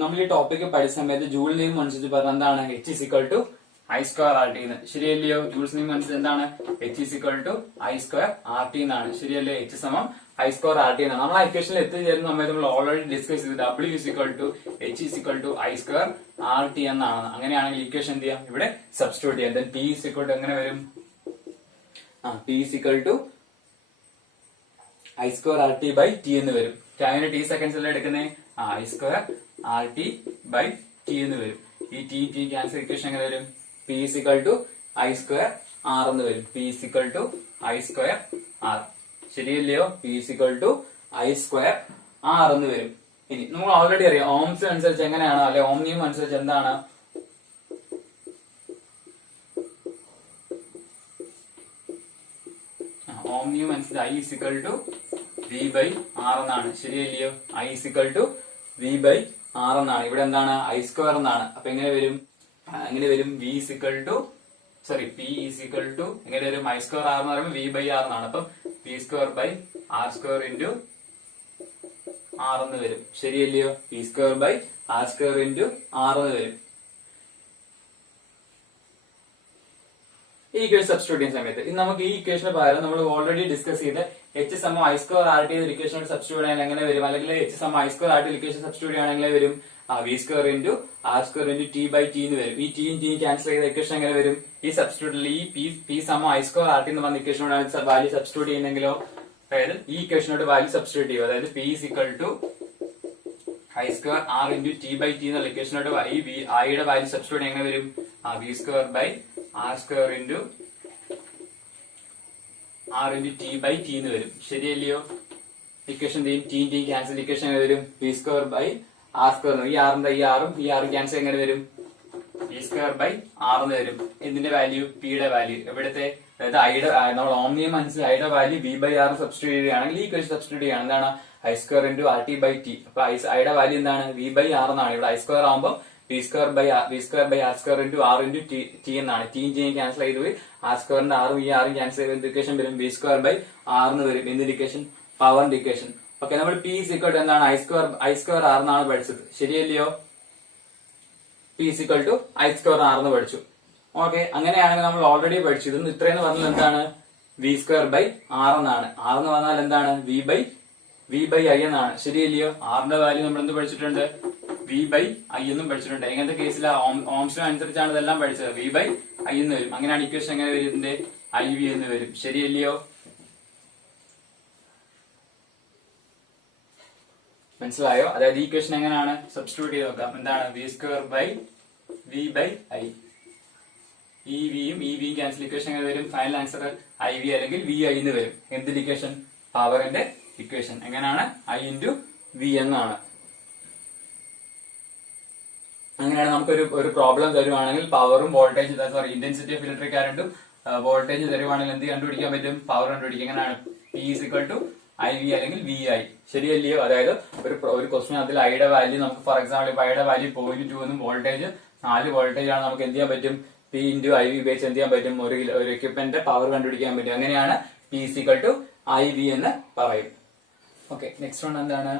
നമ്മൾ ഈ ടോപ്പിക്ക് പഠിച്ച സമയത്ത് ജൂൾ നെയിം അനുസരിച്ച് പറഞ്ഞ എന്താണ്? H equal to I square RT എന്ന്. ശരിയല്ലയോ? ജൂൾസ് നെയിം അനുസരിച്ച് എന്താണ്? H equal to I square RT എന്നാണ്. ശരിയല്ലേ? H സമം I സ്ക്വയർ RT എന്നാണ്. നമ്മൾ ആ ഇക്വേഷനിൽ എത്തിച്ചേരുന്ന സമയത്ത് നമ്മൾ ഓൾറെഡി ഡിസ്കസ് ചെയ്ത് W equal to H equal to I square RT എന്നാണ്. അങ്ങനെയാണെങ്കിൽ ഇക്വേഷൻ എന്ത് ചെയ്യാം? ഇവിടെ സബ്സ്റ്റിറ്റ്യൂട്ട് ചെയ്യാം. P ഈക്വൽ ടു എങ്ങനെ വരും? P equal to I square RT by T എന്ന് വരും. ടൈമിന് T സെക്കൻഡ്സ് അല്ലേ എടുക്കുന്നത്? I square RT by T എന്ന് വരും. ഈ T ക്യാൻസൽ ഇക്വേഷൻ എങ്ങനെ വരും? P equal to I square R എന്ന് വരും. P equal to I square R. ശരിയല്ലയോ? P equal to I square R എന്ന് വരും. ഇനി നമ്മൾ ഓൾറെഡി അറിയാം ഓംസ് അനുസരിച്ച് എങ്ങനെയാണ് അല്ലെ, ഓം നിയമം അനുസരിച്ച് എന്താണ്? ഓം നിയമം അനുസരിച്ച് I equal to V by R എന്നാണ്. ശരിയല്ലയോ? I equal to V by R എന്നാണ്. ഇവിടെ എന്താണ്? I സ്ക്വയർ എന്നാണ്. അപ്പൊ എങ്ങനെ വരും? V equal to P equal to എങ്ങനെ വരും? I സ്ക്വയർ R എന്ന് പറയുമ്പോൾ V ബൈ R എന്നാണ്. അപ്പം V square by R square into R എന്ന് വരും. ശരിയല്ലയോ? V square by R square into R എന്ന് വരും. ഈ ഇക്വേഷൻ സബ്സ്റ്റിറ്റ്യൂട്ട് ചെയ്യുന്ന സമയത്ത് ഇനി നമുക്ക് ഈ ഇക്വേഷന് പകരം നമ്മൾ ഓൾറെഡി ഡിസ്കസ് ചെയ്ത് H സമം I square RT equation substitute ചെയ്യാൻ എങ്ങനെ വരും? അല്ലെങ്കിൽ H സമം I square RT equation substitute ചെയ്യാൻ വരും? V square into R square into T by T എന്ന് വരും. ഈ T ക്യാൻസൽ ചെയ്ത ഇക്വേഷൻ എങ്ങനെ വരും? ഈ സബ്സ്റ്റിറ്റ്യൂട്ടിൽ ഈ P സമം I സ്ക്വയർ RT എന്ന് പറഞ്ഞ ഇക്വേഷനോട് വാല്യൂ സബ്സ്റ്റിറ്റ്യൂട്ട് ചെയ്യുന്നെങ്കിലോ, അതായത് ഈ ഇക്വേഷനോട് വാല്യൂ സബ്സ്റ്റിറ്റ്യൂട്ട് ചെയ്യും. അതായത് P equal to I square R into T by T എന്നുള്ള ഇക്വേഷനോട് ഈ I യുടെ വാല്യൂ സബ്സ്റ്റിറ്റ്യൂട്ട് എങ്ങനെ വരും? V square by R square into R into T by T എന്ന് വരും. ശരിയല്ലയോ? ഇക്വേഷൻ T ക്യാൻസൽ ഇക്വേഷൻ എങ്ങനെ വരും? V square by R square. ഈ ആറിന്റെ ഈ ആറും ക്യാൻസൽ എങ്ങനെ വരും? V സ്ക്വയർ ബൈ R എന്ന് വരും. എന്തിന്റെ വാല്യൂ? P യുടെ വാല്യൂ. എവിടത്തെ? അതായത് ഐയുടെ നമ്മൾ ഓംനിയം അനുസരിച്ച് ഐയുടെ value V by R substitute ചെയ്യുകയാണെങ്കിൽ ഈ ഇക്വേഷൻ സബ്സ്റ്റിറ്റ്യൂട്ട് ചെയ്യുകയാണ്. എന്താണ്? I square into RT by T. അപ്പൊ ഐയുടെ വാല്യൂ എന്താണ്? V ബൈ R എന്നാണ്. ഇവിടെ I സ്ക്വയർ ആകുമ്പോൾ V square by R square into R into T എന്നാണ്. T ക്യാൻസൽ ചെയ്ത് പോയി R സ്ക്വയറിന്റെ R ഈ R ക്യാൻസൽ ചെയ്ത ഇക്വേഷൻ വരും V സ്ക്വയർ ബൈ R എന്ന് വരും. എന്തിന്റെ ഇക്വേഷൻ? പവറിന്റെ ഇക്വേഷൻ. ഓക്കെ, നമ്മൾ പി സിക്വൽ ടു എന്താണ് ഐ സ്ക്വയർ ആർ എന്നാണ് പഠിച്ചത്, ശരിയല്ലയോ? P equal to I square R എന്ന് പഠിച്ചു. ഓക്കെ, അങ്ങനെയാണെങ്കിൽ നമ്മൾ ഓൾറെഡി പഠിച്ചു. ഇതൊന്നും ഇത്രയെന്ന് പറഞ്ഞാൽ എന്താണ്? വി സ്ക്വയർ ബൈ ആർ എന്നാണ്. ആർ എന്ന് പറഞ്ഞാൽ എന്താണ്? വി ബൈ ഐ എന്നാണ്, ശരിയല്ലയോ? ആറിന്റെ വാല്യൂ നമ്മൾ എന്ത് പഠിച്ചിട്ടുണ്ട്? വി ബൈ ഐ എന്നും പഠിച്ചിട്ടുണ്ട്. എങ്ങനത്തെ കേസിലാണ്? ഓംസിനും അനുസരിച്ചാണ് ഇതെല്ലാം പഠിച്ചത്. വി ബൈ ഐ എന്ന് വരും. അങ്ങനെയാണ് ഇക്വേഷൻ എങ്ങനെ വരും? ഇതിന്റെ ഐ വി എന്ന് വരും, ശരിയല്ലയോ? മനസ്സിലായോ? അതായത് ഈ ഇക്വേഷൻ എങ്ങനെയാണ് സബ്സ്റ്റിറ്റ്യൂട്ട് ചെയ്ത് നോക്കാം. എന്താണ്? V square by V by I. ഈ വിയും ക്യാൻസൽ. ഇക്വേഷൻ എങ്ങനെ വരും? ഫൈനൽ ആൻസർ ഐ വി അല്ലെങ്കിൽ വി ഐ എന്ന് വരും. എന്തിന്റെ ഇക്വേഷൻ? പവറിന്റെ ഇക്വേഷൻ. എങ്ങനെയാണ്? ഐ ഇൻറ്റു വി എന്നാണ്. അങ്ങനെയാണ് ഒരു പ്രോബ്ലം തരുവാണെങ്കിൽ പവറും വോൾട്ടേജ് ഇന്റൻസിറ്റി ഓഫ് ഇലക്ട്രിക് കറണ്ടും വോൾട്ടേജ് തരുവാണെങ്കിൽ എന്ത് കണ്ടുപിടിക്കാൻ പറ്റും? പവർ കണ്ടുപിടിക്കും. എങ്ങനെയാണ്? P is equal to I V അല്ലെങ്കിൽ വി ഐ, ശരിയല്ലയോ? അതായത് ഒരു ക്വസ്റ്റ്യൻ അതിൽ ഐയുടെ വാല്യൂ നമുക്ക് ഫോർ എക്സാമ്പിൾ ഇപ്പൊ ഐയുടെ വാല്യൂ 0.2 എന്നും വോൾട്ടേജ് 4 വോൾട്ടേജ് ആണ്. നമുക്ക് എന്ത് ചെയ്യാൻ പറ്റും? പി ഇൻറ്റു ഐ വി ഉപയോഗിച്ച് എന്ത് ചെയ്യാൻ പറ്റും? ഒരു എക്യുപ്മെന്റിന്റെ പവർ കണ്ടുപിടിക്കാൻ പറ്റും. അങ്ങനെയാണ് P is equal to I V എന്ന് പറയും. ഓക്കെ, നെക്സ്റ്റ് വൺ എന്താണ്?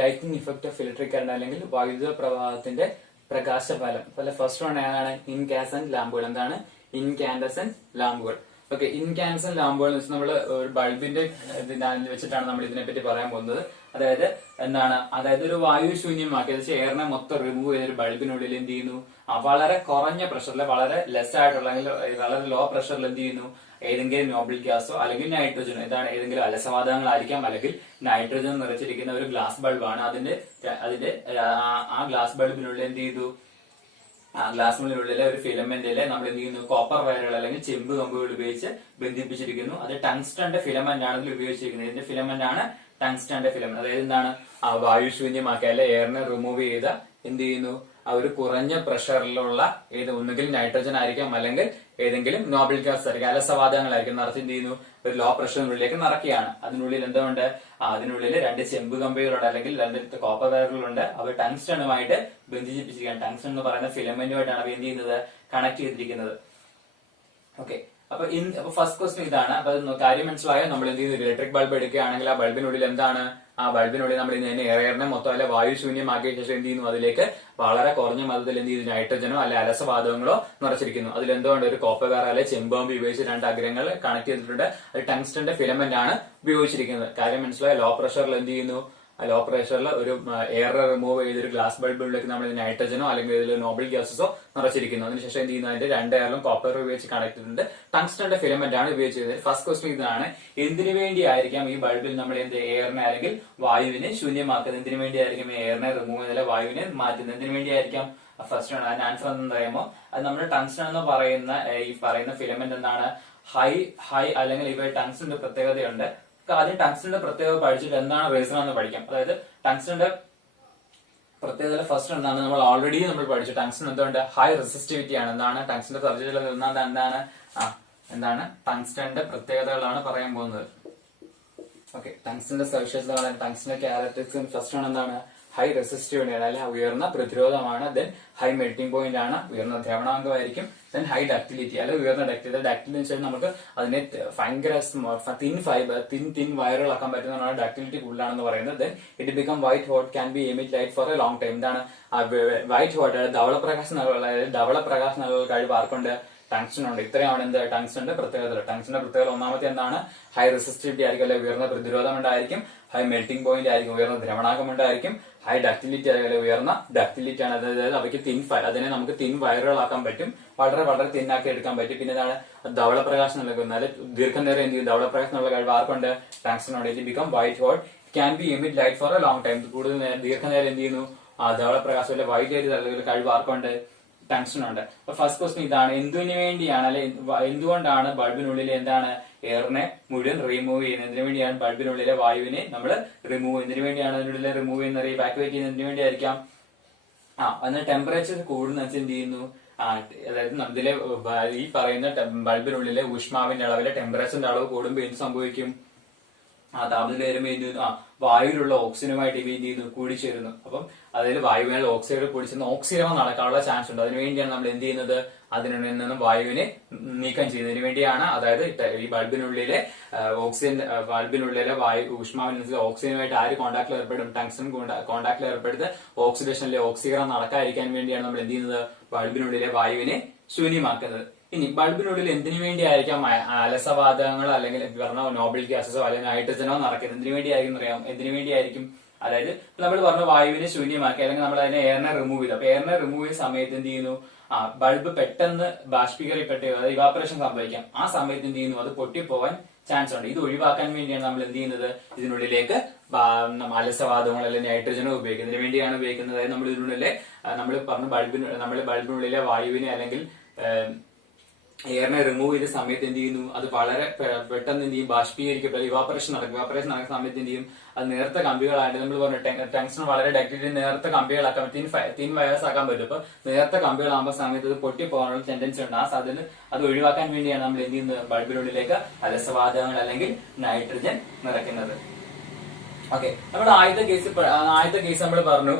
Lighting effect of electric current അല്ലെങ്കിൽ വൈദ്യുത പ്രവാഹത്തിന്റെ പ്രകാശഫലം. അല്ലെ, ഫസ്റ്റ് വൺ ഏതാണ്? ഇൻകാൻഡസെന്റ് ലാമ്പുകൾ. എന്താണ്? ഇൻകാൻഡസെന്റ് ലാമ്പുകൾ. ഓക്കെ, ഇൻകാൻഡസെന്റ് ലാമ്പുകൾ എന്ന് വെച്ചാൽ നമ്മൾ ഒരു ബൾബിന്റെ വെച്ചിട്ടാണ് നമ്മൾ ഇതിനെപ്പറ്റി പറയാൻ പോകുന്നത്. അതായത് എന്താണ്? അതായത് ഒരു വായു ശൂന്യമാക്കി എയറിനെ മൊത്തം റിമൂവ് ചെയ്ത ഒരു ബൾബിനുള്ളിൽ എന്ത് ചെയ്യുന്നു? വളരെ കുറഞ്ഞ പ്രഷറിൽ, വളരെ ലെസ് ആയിട്ടുള്ള അല്ലെങ്കിൽ വളരെ ലോ പ്രഷറിൽ എന്ത് ചെയ്യുന്നു? ഏതെങ്കിലും നോബിൾ ഗ്യാസോ അല്ലെങ്കിൽ നൈട്രജനോ, ഇതാണ് ഏതെങ്കിലും അലസവാതകങ്ങളായിരിക്കാം, അല്ലെങ്കിൽ നൈട്രജൻ നിറച്ചിരിക്കുന്ന ഒരു ഗ്ലാസ് ബൾബാണ്. അതിന്റെ ആ ഗ്ലാസ് ബൾബിനുള്ളിൽ എന്ത് ചെയ്തു? ആ ഗ്ലാസിനുള്ളിലെ ഒരു ഫിലമെന്റിലെ നമ്മൾ എന്ത് ചെയ്യുന്നു? കോപ്പർ വയറുകൾ അല്ലെങ്കിൽ ചെമ്പ് കമ്പുകൾ ഉപയോഗിച്ച് ബന്ധിപ്പിച്ചിരിക്കുന്നു. അത് ടങ്സ്റ്റന്റെ ഫിലമെന്റ് ആണ് ഇതിൽ ഉപയോഗിച്ചിരിക്കുന്നത്. ഇതിന്റെ ഫിലമെന്റ് ആണ് ടങ്സ്റ്റന്റെ ഫിലമെന്റ്. അതായത് എന്താണ്? ആ വായു ശൂന്യമാക്കിയ അല്ലെ എയറിനെ റിമൂവ് ചെയ്ത എന്ത് ചെയ്യുന്നു? ആ ഒരു കുറഞ്ഞ പ്രഷറിലുള്ള ഒന്നുകിൽ നൈട്രജൻ ആയിരിക്കാം, അല്ലെങ്കിൽ ഏതെങ്കിലും നോബിൾ ഗ്യാസ് ആയിരിക്കും, അലസവാതകങ്ങളായിരിക്കും നിറച്ച് എന്ത് ചെയ്യുന്നു? ഒരു ലോ പ്രഷറിനുള്ളിലേക്ക് നിറയ്ക്കുകയാണ്. അതിനുള്ളിൽ എന്തുകൊണ്ട്? അതിനുള്ളിൽ 2 ചെമ്പ് കമ്പികളുണ്ട് അല്ലെങ്കിൽ 2 കോപ്പർ വയറുകളുണ്ട്. അവ ടങ്സ്റ്റണുമായിട്ട് ബന്ധിപ്പിച്ചിരിക്കുകയാണ്. ടങ്സ്റ്റൺ എന്ന് പറയുന്ന ഫിലമെന്റുമായിട്ടാണ് അവ എന്ത് ചെയ്യുന്നത്? കണക്ട് ചെയ്തിരിക്കുന്നത്. ഓക്കെ, അപ്പൊ ഫസ്റ്റ് ക്വസ്റ്റ്യൻ ഇതാണ്. അപ്പൊ കാര്യം മനസ്സിലായോ? നമ്മൾ എന്ത് ചെയ്യുന്നു? ഇലക്ട്രിക് ബൾബ് എടുക്കുകയാണെങ്കിൽ ആ ബൾബിനുള്ളിൽ എന്താണ്? ആ ബൾബിനുള്ളിൽ നമ്മൾ എയറിനെ മൊത്തം അല്ലെ വായു ശൂന്യമാക്കിയ ശേഷം എന്ത് ചെയ്യുന്നു? അതിലേക്ക് വളരെ കുറഞ്ഞ മതത്തിൽ എന്ത് ചെയ്തു? നൈട്രജനോ അല്ലെ അലസവാതകങ്ങളോ നിറച്ചിരിക്കുന്നു. അതിൽ എന്തുകൊണ്ട്? ഒരു കോപ്പർ വയർ അല്ലെ ചെമ്പ് ഉപയോഗിച്ച് 2 അഗ്രങ്ങൾ കണക്ട് ചെയ്തിട്ടുണ്ട്. അത് ടങ്സ്റ്റന്റെ ഫിലമെന്റ് ആണ് ഉപയോഗിച്ചിരിക്കുന്നത്. കാര്യം മനസ്സിലായോ? ലോ പ്രഷറിൽ എന്ത് ചെയ്യുന്നു? ലോ പ്രഷറിൽ ഒരു എയർ റിമൂവ് ചെയ്തൊരു ഗ്ലാസ് ബൾബിലേക്ക് നമ്മൾ നൈട്രജനോ അല്ലെങ്കിൽ ഇതിൽ നോബിൾ ഗ്യാസസോ നിറച്ചിരിക്കുന്നു. അതിനുശേഷം എന്ത് ചെയ്യുന്നു? അതിന്റെ 2 എയറിലും കോപ്പർ ഉപയോഗിച്ച് കണക്ട് ചെയ്തിട്ടുണ്ട്. ടങ്സ്റ്റന്റെ ഫിലമെന്റ് ആണ് ഉപയോഗിച്ചിരുന്നത്. ഫസ്റ്റ് ക്വസ്റ്റ്യൻ ഇതാണ്. എന്തിനു വേണ്ടിയായിരിക്കാം ഈ ബൾബിൽ നമ്മൾ എന്ത് എയറിനെ അല്ലെങ്കിൽ വായുവിനെ ശൂന്യമാക്കുന്നത്? എന്തിനു വേണ്ടിയായിരിക്കും എയറിനെ റിമൂവ് ചെയ്തല്ല വായുവിനെ മാറ്റുന്നത്? എന്തിനു വേണ്ടിയായിരിക്കും? ഫസ്റ്റ് ആണ്. അതിന്റെ ആൻസർ എന്താ പറയുമ്പോൾ അത് നമ്മുടെ ടങ്സ്റ്റൺ എന്ന് പറയുന്ന ഫിലമെന്റ് എന്താണ്? ഹൈ അല്ലെങ്കിൽ ഇവ ടങ്സ്റ്റന്റെ പ്രത്യേകതയുണ്ട്. ആദ്യം ടങ്സ്റ്റന്റെ പ്രത്യേകത പഠിച്ചിട്ട് എന്താണ് റീസൺ എന്ന് പഠിക്കാം. അതായത് ടങ്സ്റ്റന്റെ പ്രത്യേകത ഫസ്റ്റ് എന്താണ്? നമ്മൾ ഓൾറെഡി പഠിച്ചു. ടങ്സ്റ്റൻ എന്തുകൊണ്ട്? ഹൈ റെസിസ്റ്റിവിറ്റി ആണ്. എന്താണ് ടങ്സ്റ്റന്റെ സബ്ജക്റ്റിൽ എന്താണ് ടങ്സ്റ്റന്റെ പ്രത്യേകതകളാണ് പറയാൻ പോകുന്നത്. ഓക്കെ, ടങ്സ്റ്റന്റെ സവിശേഷതകളാണ്, ടങ്സ്റ്റന്റെ ക്യാരക്ടറിസ്റ്റിക്സ്. ഫസ്റ്റ് ആണ് എന്താണ്? ഹൈ റെസിസ്റ്റിവിറ്റി ആണ്, അല്ലെ ഉയർന്ന പ്രതിരോധമാണ്. ദെൻ ഹൈ മെൽറ്റിംഗ് പോയിന്റ് ആണ്, ഉയർന്ന ദ്രവണാങ്കമായിരിക്കും. ദെൻ ഹൈ ഡക്ടിലിറ്റി, അല്ലെ ഉയർന്ന ഡക്ടിലിറ്റി. ഡക്ടിലിറ്റി വെച്ചാൽ നമുക്ക് അതിനെ ഭയങ്കര തിൻ ഫൈബർ തിൻ വയറുകളാക്കാൻ പറ്റുന്നതാണ് ഡക്ടിലിറ്റി കൂടുതലാണെന്ന് പറയുന്നത്. Then it become white hot, can be emit light for a long time. എന്താണ് വൈറ്റ് ഹോട്ട്? ധവളപ്രകാശം നൽകുന്ന കഴിവ് ആർക്കുണ്ട്? ടങ്സ്റ്റൺ ഉണ്ട്. ഇത്രയാണ് എന്ത് ടങ്സ്റ്റന്റെ പ്രത്യേകത. ടങ്സ്റ്റന്റെ പ്രത്യേകത ഒന്നാമത്തെ എന്താണ്? ഹൈ റെസിസ്റ്റിവിറ്റി ആയിരിക്കും, അല്ലെ ഉയർന്ന പ്രതിരോധം ഉണ്ടായിരിക്കും. ഹൈ മെൽറ്റിംഗ് പോയിന്റ് ആയിരിക്കും, ഉയർന്ന ദ്രവണാകം ഉണ്ടായിരിക്കും. ഹൈ ഡക്ടിലിറ്റി ആയിരിക്കും, ഉയർന്ന ഡക്ടിലിറ്റി ആണ്. അതായത് അവയ്ക്ക് അതിനെ നമുക്ക് തിൻ വയറുകളാക്കാൻ പറ്റും, വളരെ തിന്നാക്കി എടുക്കാൻ പറ്റും. പിന്നെ എന്താണ്? ധവളപ്രകാശം നൽകുന്ന, അല്ലെ ദീർഘനേരം എന്ത് ചെയ്യും? ധവളപ്രകാശം എന്നുള്ള കഴിവ് ആർക്കുണ്ട്? ടങ്സ്റ്റൺ ഉണ്ട്. It become white hot, can be emit light for a long time. കൂടുതൽ ദീർഘനേരം എന്ത് ചെയ്യുന്നു? ധവളപ്രകാശം അല്ലെ വൈറ്റ് ആയിട്ട് കഴിവ് ആർക്കുണ്ട്? ടങ്സ്റ്റൺ ഉണ്ട്. അപ്പൊ ഫസ്റ്റ് ക്വസ്റ്റ്യൻ ഇതാണ്. എന്തിനു വേണ്ടിയാണ് അല്ലെ എന്തുകൊണ്ടാണ് ബൾബിനുള്ളിൽ എന്താണ് എയറിനെ മുഴുവൻ റിമൂവ് ചെയ്യുന്നത്? എന്തിനു വേണ്ടിയാണ് ബൾബിനുള്ളിലെ വായുവിനെ നമ്മൾ എന്തിനു വേണ്ടിയാണ് അതിനുള്ളിലെ റിമൂവ് ചെയ്യുന്നത്? ഇവാക്യുവേറ്റ് ചെയ്യുന്നത് എന്തിനു വേണ്ടിയായിരിക്കാം? അന്ന് ടെമ്പറേച്ചർ കൂടുന്നതിന് എന്ത് ചെയ്യുന്നു? അതായത് ഇതിലെ ഈ പറയുന്ന ബൾബിനുള്ളിലെ ഊഷ്മാവിന്റെ അളവിലെ ടെമ്പറേച്ചറിന്റെ അളവ് കൂടുമ്പോൾ എന്ത് സംഭവിക്കും? ആ താപനില വരുമ്പോൾ എന്ത് ചെയ്യുന്നു, വായുവിലുള്ള ഓക്സിജനുമായിട്ട് ഇവ എന്ത് ചെയ്യുന്നു, കൂടിച്ചേരുന്നു. അപ്പം അതായത് വായുവിനുള്ള ഓക്സിജൻ കൂടിച്ചേരുന്ന ഓക്സിജൻ നടക്കാനുള്ള ചാൻസ് ഉണ്ട്. അതിനുവേണ്ടിയാണ് നമ്മൾ എന്ത് ചെയ്യുന്നത്, അതിനുള്ളിൽ നിന്നും വായുവിനെ നീക്കം ചെയ്യുന്നതിന് വേണ്ടിയാണ്. അതായത് ഈ ബൾബിനുള്ളിലെ ഓക്സിജൻ, ബൾബിനുള്ളിലെ വായു ഊഷ്മാവിനനുസരിച്ച് ഓക്സിജനുമായിട്ട് ആര് കോൺടാക്റ്റിൽ ഏർപ്പെടും, ടങ്സ്റ്റൺ കോൺടാക്റ്റിൽ ഏർപ്പെടുത്ത് ഓക്സിഡേഷനിലെ ഓക്സീകരണം നടക്കാതിരിക്കാൻ വേണ്ടിയാണ് നമ്മൾ എന്ത് ചെയ്യുന്നത്, ബൾബിനുള്ളിലെ വായുവിനെ ശൂന്യമാക്കുന്നത്. ഇനി ബൾബിനുള്ളിൽ എന്തിനു വേണ്ടിയായിരിക്കാം അലസവാതകങ്ങൾ അല്ലെങ്കിൽ പറഞ്ഞ നോബിൾ ഗ്യാസസോ അല്ലെങ്കിൽ നൈട്രജനോ നടക്കുന്നത്? എന്തിനു വേണ്ടിയായിരിക്കും അറിയാം, എന്തിനു വേണ്ടിയായിരിക്കും? അതായത് നമ്മൾ പറഞ്ഞ വായുവിനെ ശൂന്യമാക്കി അല്ലെങ്കിൽ നമ്മൾ അതിനെ എയറിനെ റിമൂവ് ചെയ്തു. അപ്പൊ എയറിനെ റിമൂവ് ചെയ്യുന്ന സമയത്ത് എന്ത് ചെയ്യുന്നു, ബൾബ് പെട്ടെന്ന് ബാഷ്പീകരിക്കപ്പെട്ട് അതായത് ഇവാപറേഷൻ സംഭവിക്കാം. ആ സമയത്ത് എന്ത് ചെയ്യുന്നു, അത് പൊട്ടിപ്പോവാൻ ചാൻസ് ഉണ്ട്. ഇത് ഒഴിവാക്കാൻ വേണ്ടിയാണ് നമ്മൾ എന്ത് ചെയ്യുന്നത്, ഇതിനുള്ളിലേക്ക് അലസവാതകങ്ങൾ അല്ലെങ്കിൽ നൈട്രജനോ ഉപയോഗിക്കുന്നതിന് വേണ്ടിയാണ് ഉപയോഗിക്കുന്നത്. അതായത് നമ്മൾ ഇതിനുള്ളിലെ നമ്മൾ പറഞ്ഞ ബൾബിനുള്ളിലെ വായുവിനെ അല്ലെങ്കിൽ എയറിനെ റിമൂവ് ചെയ്ത സമയത്ത് എന്ത് ചെയ്യുന്നു, അത് വളരെ പെട്ടെന്ന് എന്ത് ചെയ്യും, ബാഷ്പീകരിക്കപ്പെടും, ഇവാപറേഷൻ നടക്കും. ഇവാപറേഷൻ നടക്കുന്ന സമയത്ത് എന്ത് ചെയ്യും, അത് നേർത്ത കമ്പികളായിട്ട് നമ്മൾ പറഞ്ഞു ടങ്സ്റ്റൺ വളരെ ഡക്റ്റിൽ നേർത്ത കമ്പികളാക്കാൻ തിൻ വയേഴ്സ് ആക്കാൻ പറ്റും. അപ്പൊ നേർത്ത കമ്പികളാകുമ്പോൾ സമയത്ത് അത് പൊട്ടിപ്പോകാനുള്ള ടെൻഡൻസി ഉണ്ട്. ആ സാധ്യത അത് ഒഴിവാക്കാൻ വേണ്ടിയാണ് നമ്മൾ എന്ത് ചെയ്യുന്നത്, ബൾബിനുള്ളിലേക്ക് അലസവാതകങ്ങൾ അല്ലെങ്കിൽ നൈട്രജൻ നിറയ്ക്കുന്നത്. ഓക്കെ, നമ്മുടെ ആദ്യത്തെ കേസ് നമ്മൾ പറഞ്ഞു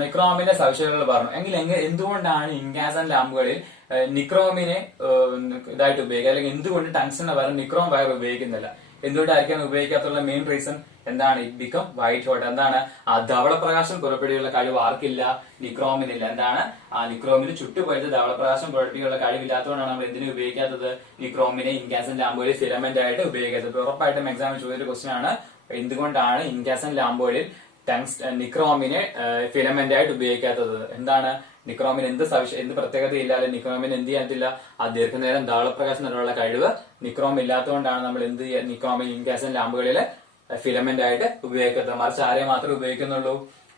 നിക്രോമിന്റെ സവിശേഷതകൾ പറഞ്ഞു. എങ്കിൽ എന്തുകൊണ്ടാണ് ഇൻകാസൻ ലാമ്പുകളിൽ നിക്രോമിനെ ഇതായിട്ട് ഉപയോഗിക്കുക, അല്ലെങ്കിൽ എന്തുകൊണ്ട് ടങ്സ്റ്റന് പകരം നിക്രോം വയർ ഉപയോഗിക്കുന്നില്ല? എന്തുകൊണ്ടായിരിക്കാൻ ഉപയോഗിക്കാത്തുള്ള മെയിൻ റീസൺ എന്താണ്? It become white hot. എന്താണ്? ആ ധവളപ്രകാശം പുറപ്പെടുകയുള്ള കഴിവ് ആർക്കില്ല? നിക്രോമിനില്ല. എന്താണ്? ആ നിക്രോമിന് ചുട്ടുപോയിട്ട് ധവളപ്രകാശം പുറപ്പെടുകയുള്ള കഴിവില്ലാത്തതുകൊണ്ടാണ് നമ്മൾ എന്തിനു ഉപയോഗിക്കാത്തത്, നിക്രോമിനെ ഇൻകാസൻ ലാമ്പുകളിൽ ഫിലമെന്റ് ആയിട്ട് ഉപയോഗിക്കാത്തത്. ഉറപ്പായിട്ടും എക്സാമിൽ ചോദിച്ചൊരു ക്വസ്റ്റ്യൻ ആണ്, എന്തുകൊണ്ടാണ് ഇൻകാസൻ ലാമ്പുകളിൽ നിക്രോമിനെ ഫിലമെന്റ് ആയിട്ട് ഉപയോഗിക്കാത്തത്? എന്താണ്? നിക്രോമിന് എന്ത് പ്രത്യേകത ഇല്ലാതെ നിക്രോമിന് എന്ത് ചെയ്യാത്തില്ല, ആ ദീർഘനേരം ധവളപ്രകാശം നിന്നുള്ള കഴിവ് നിക്രോം ഇല്ലാത്തതുകൊണ്ടാണ് നമ്മൾ എന്ത് നിക്രോമിൻ ഇൻകാസൻ ലാമ്പുകളിൽ ഫിലമെന്റ് ആയിട്ട് ഉപയോഗിക്കുന്നത്. മറിച്ച് ആരെ മാത്രമേ ഉപയോഗിക്കുന്നുള്ളൂ?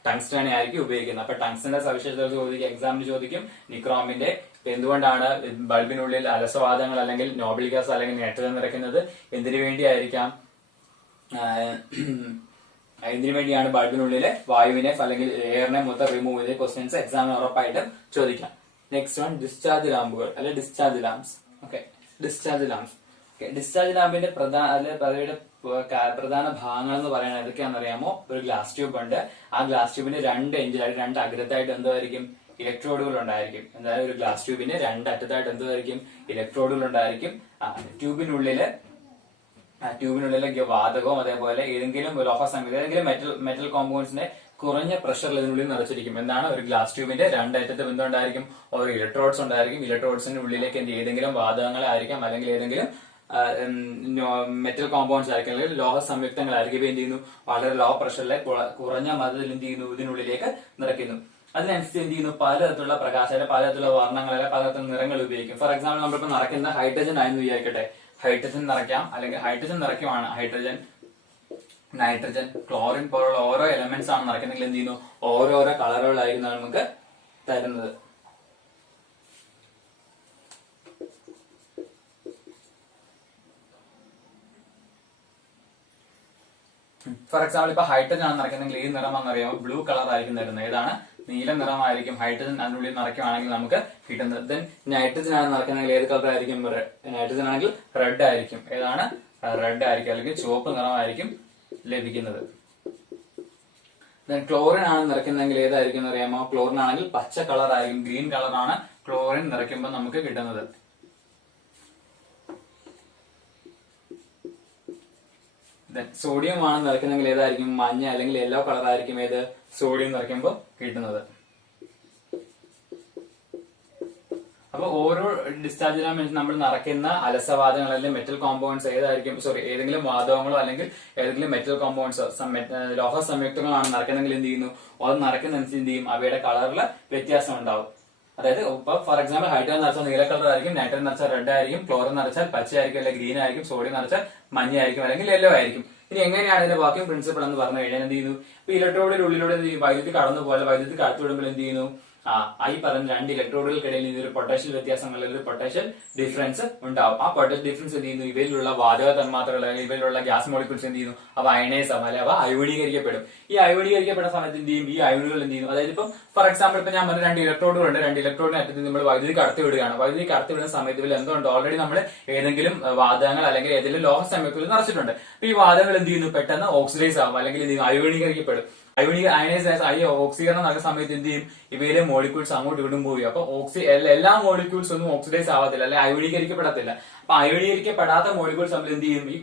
ടങ്സ്റ്റനെ ആയിരിക്കും ഉപയോഗിക്കുന്നത്. അപ്പൊ ടങ്സ്റ്റന്റെ സവിശേഷത ചോദിക്കും, എക്സാമിന് ചോദിക്കും നിക്രോമിന്റെ എന്തുകൊണ്ടാണ് ബൾബിനുള്ളിൽ അലസവാതകങ്ങൾ അല്ലെങ്കിൽ നോബിൾ ഗ്യാസ് അല്ലെങ്കിൽ നൈട്രജൻ നിറയ്ക്കുന്നത്, എന്തിനു വേണ്ടിയായിരിക്കാം, ഇതിനു വേണ്ടിയാണ് ബൾബിനുള്ളിലെ വായുവിനെ അല്ലെങ്കിൽ എയറിനെ മൊത്തം റിമൂവ് ചെയ്ത ക്വസ്റ്റ്യൻസ് എക്സാമിന് ഉറപ്പായിട്ടും ചോദിക്കാം. നെക്സ്റ്റ് വൺ ഡിസ്ചാർജ് ലാമ്പുകൾ അല്ലെങ്കിൽ discharge lamps. Okay, discharge lamps. Discharge ലാമ്പിന്റെ പ്രധാന ഭാഗങ്ങൾ എന്ന് പറയുന്നത് ഏതൊക്കെയാണെന്ന് അറിയാമോ? ഒരു ഗ്ലാസ് ട്യൂബ് ഉണ്ട്. ആ ഗ്ലാസ് ട്യൂബിന് രണ്ട് അഗ്രത്തായിട്ട് എന്തായിരിക്കും, ഇലക്ട്രോഡുകൾ ഉണ്ടായിരിക്കും. എന്തായാലും ഒരു ഗ്ലാസ് ട്യൂബിന് രണ്ട് അറ്റത്തായിട്ട് എന്തായിരിക്കും, ഇലക്ട്രോഡുകൾ ഉണ്ടായിരിക്കും. ട്യൂബിനുള്ളിലെ വാതകവും അതേപോലെ ഏതെങ്കിലും ലോഹ സംയുക്തം ഏതെങ്കിലും മെറ്റൽ കോമ്പൗണ്ട്സിന്റെ കുറഞ്ഞ പ്രഷറിൽ ഇതിനുള്ളിൽ നിറച്ചിരിക്കും. എന്താണ്? ഒരു ഗ്ലാസ് ട്യൂബിന്റെ രണ്ടറ്റത്ത് എന്തുണ്ടായിരിക്കും, ഓരോ ഇലക്ട്രോഡ്സ് ഉണ്ടായിരിക്കും. ഇലക്ട്രോഡ്സിന്റെ ഉള്ളിലേക്ക് ഏതെങ്കിലും വാതകങ്ങളായിരിക്കും അല്ലെങ്കിൽ ഏതെങ്കിലും മെറ്റൽ കോമ്പൗണ്ട്സ് ആയിരിക്കും അല്ലെങ്കിൽ ലോഹ സംയുക്തങ്ങളായിരിക്കും. എന്ത് ചെയ്യുന്നു, വളരെ ലോ പ്രഷറിലെ കുറഞ്ഞ മർദ്ദത്തിൽ എന്ത് ചെയ്യുന്നു, ഇതിനുള്ളിലേക്ക് നിറയ്ക്കുന്നു. അതിനനുസരിച്ച് എന്ത് ചെയ്യുന്നു, പലതരത്തിലുള്ള പ്രകാശം പലതരത്തിലുള്ള വർണ്ണങ്ങൾ പലതരത്തിലുള്ള നിറങ്ങൾ ഉപയോഗിക്കും. ഫോർ എക്സാമ്പിൾ നമ്മളിപ്പോ നിറയ്ക്കുന്ന ഹൈഡ്രജൻ ആയെന്ന് വിചാരിക്കട്ടെ, ഹൈഡ്രജൻ നിറയ്ക്കാം അല്ലെങ്കിൽ ഹൈഡ്രജൻ നിറയ്ക്കുവാണ്. ഹൈഡ്രജൻ, നൈട്രജൻ, ക്ലോറിൻ പോലുള്ള ഓരോ എലമെന്റ്സ് ആണ് നിറയ്ക്കുന്നെങ്കിൽ എന്ത് ചെയ്യുന്നു, ഓരോരോ കളറുകളായിരിക്കും നമുക്ക് തരുന്നത്. ഫോർ എക്സാമ്പിൾ ഇപ്പൊ ഹൈഡ്രജൻ ആണ് നിറയ്ക്കുന്നെങ്കിൽ ഈ നിറമെന്നറിയാമോ, ബ്ലൂ കളർ ആയിരിക്കും തരുന്നത്. ഏതാണ്? നീല നിറമായിരിക്കും ഹൈഡ്രജൻ അതിനുള്ളിൽ നിറയ്ക്കുവാണെങ്കിൽ നമുക്ക് കിട്ടുന്നത്. ദെൻ നൈട്രജൻ ആണ് നിറയ്ക്കുന്നെങ്കിൽ ഏത് കളർ ആയിരിക്കും? നൈട്രജൻ ആണെങ്കിൽ റെഡ് ആയിരിക്കും. ഏതാണ്? റെഡ് ആയിരിക്കും അല്ലെങ്കിൽ ചുവപ്പ് നിറമായിരിക്കും ലഭിക്കുന്നത്. ദെൻ ക്ലോറിൻ ആണ് നിറയ്ക്കുന്നെങ്കിൽ ഏതായിരിക്കും അറിയാമോ? ക്ലോറിൻ ആണെങ്കിൽ പച്ച കളർ ആയിരിക്കും, ഗ്രീൻ കളറാണ് ക്ലോറിൻ നിറയ്ക്കുമ്പോൾ നമുക്ക് കിട്ടുന്നത്. സോഡിയം ആണ് നിറയ്ക്കുന്നെങ്കിൽ ഏതായിരിക്കും? മഞ്ഞ അല്ലെങ്കിൽ യെല്ലോ കളർ ആയിരിക്കും ഏത് സോഡിയം നിറയ്ക്കുമ്പോൾ കിട്ടുന്നത്. അപ്പൊ ഓരോ ഡിസ്ചാർജ് ലാമ്പ് നമ്മൾ നിറയ്ക്കുന്ന അലസവാതകങ്ങൾ അല്ലെങ്കിൽ മെറ്റൽ കോമ്പൗണ്ട്സ് ഏതായിരിക്കും, ഏതെങ്കിലും വാതകങ്ങളോ അല്ലെങ്കിൽ ഏതെങ്കിലും മെറ്റൽ കോമ്പൗണ്ട്സോ ലോഹ സംയുക്തങ്ങളാണ് നിറയ്ക്കുന്നെങ്കിൽ എന്ത് ചെയ്യുന്നു, അത് നിറയ്ക്കുന്നതനുസരിച്ച് എന്ത് ചെയ്യും, അവയുടെ കളറിൽ വ്യത്യാസം ഉണ്ടാവും. അതായത് ഇപ്പൊ ഫോർ എക്സാമ്പിൾ ഹൈഡ്രജൻ നിറച്ചാൽ നീല കളർ ആയിരിക്കും, നൈട്രജൻ നിറച്ചാൽ റെഡ് ആയിരിക്കും, ക്ലോറിൻ നിറച്ചാൽ പച്ചയായിരിക്കും അല്ലെങ്കിൽ ഗ്രീൻ ആയിരിക്കും, സോഡിയം നിറച്ചാൽ മഞ്ഞയായിരിക്കും അല്ലെങ്കിൽ യെല്ലോ ആയിരിക്കും. ഇനി എങ്ങനെയാണ് ഇതിന്റെ വാക്യൂം പ്രിൻസിപ്പിൾ എന്ന് പറഞ്ഞു കഴിഞ്ഞാൽ എന്ത് ചെയ്യുന്നു, ഇപ്പൊ ഇലക്ട്രോഡിന്റെ ഉള്ളിലൂടെ വൈദ്യുതി കടന്നു പോലെ വൈദ്യുതി കടത്തി വിടുമ്പോൾ എന്ത് ചെയ്യുന്നു, ഈ പറഞ്ഞ രണ്ട് ഇലക്ട്രോഡുകൾക്കിടയിൽ ഇതൊരു പൊട്ടൻഷ്യൽ വ്യത്യാസം അല്ലെങ്കിൽ ഒരു പൊട്ടൻഷ്യൽ ഡിഫറൻസ് ഉണ്ടാവും. ആ പൊട്ടൻഷ്യൽ ഡിഫറൻസ് എന്ത് ചെയ്യുന്നു, ഇവയിലുള്ള വാതക തന്മാത്രകൾ അല്ലെങ്കിൽ ഇവയിലുള്ള ഗ്യാസ് മോളിക്യൂൾസ് എന്ത് ചെയ്യുന്നു, അവ അയണൈസ് ആവും അല്ലെങ്കിൽ അവ അയോണീകരിക്കപ്പെടും. ഈ അയോണീകരിക്കപ്പെടുന്ന സമയത്ത് എന്ത് ചെയ്യും, ഈ അയോണുകൾ എന്ത് ചെയ്യുന്നു, അതായത് ഇപ്പം ഫോർ എക്സാമ്പിൾ ഇപ്പൊ ഞാൻ പറഞ്ഞ രണ്ട് ഇലക്ട്രോഡുകളുണ്ട്, രണ്ട് ഇലക്ട്രോഡിനെ അറ്റത്ത് നമ്മൾ വൈദ്യുതി കടത്തി വിടുകയാണ്. വൈദ്യുതി കടത്തി വിടുന്ന സമയത്ത് ഇതിൽ എന്തുകൊണ്ട് ഓൾറെഡി നമ്മൾ ഏതെങ്കിലും വാതകങ്ങൾ അല്ലെങ്കിൽ ഏതെങ്കിലും ലോഹ സംയുക്തത്തിൽ നിറച്ചിട്ടുണ്ട്. അപ്പൊ ഈ വാതകങ്ങൾ എന്ത് ചെയ്യുന്നു, പെട്ടെന്ന് ഓക്സിഡൈസ് ആവും അല്ലെങ്കിൽ എന്ത് ചെയ്യും, അയോണീകരിക്കപ്പെടും. അയണൈസ് ഓക്സീകരണം നടക്കുന്ന സമയത്ത് എന്ത് ചെയ്യും, ഇവയിലെ മോളിക്യൂൾസ് അങ്ങോട്ട് ഇങ്ങോട്ടും പോയി. അപ്പൊ എല്ലാ മോളിക്യൂൾസ് ഒന്നും ഓക്സിഡൈസ് ആവത്തില്ല അല്ലെങ്കിൽ അയോണീകരിക്കപ്പെടത്തില്ല. അപ്പൊ അയോണീകരിക്കപ്പെടാത്ത മോളിക്യൂൾസ് നമ്മൾ എന്ത് ചെയ്യും, ഈ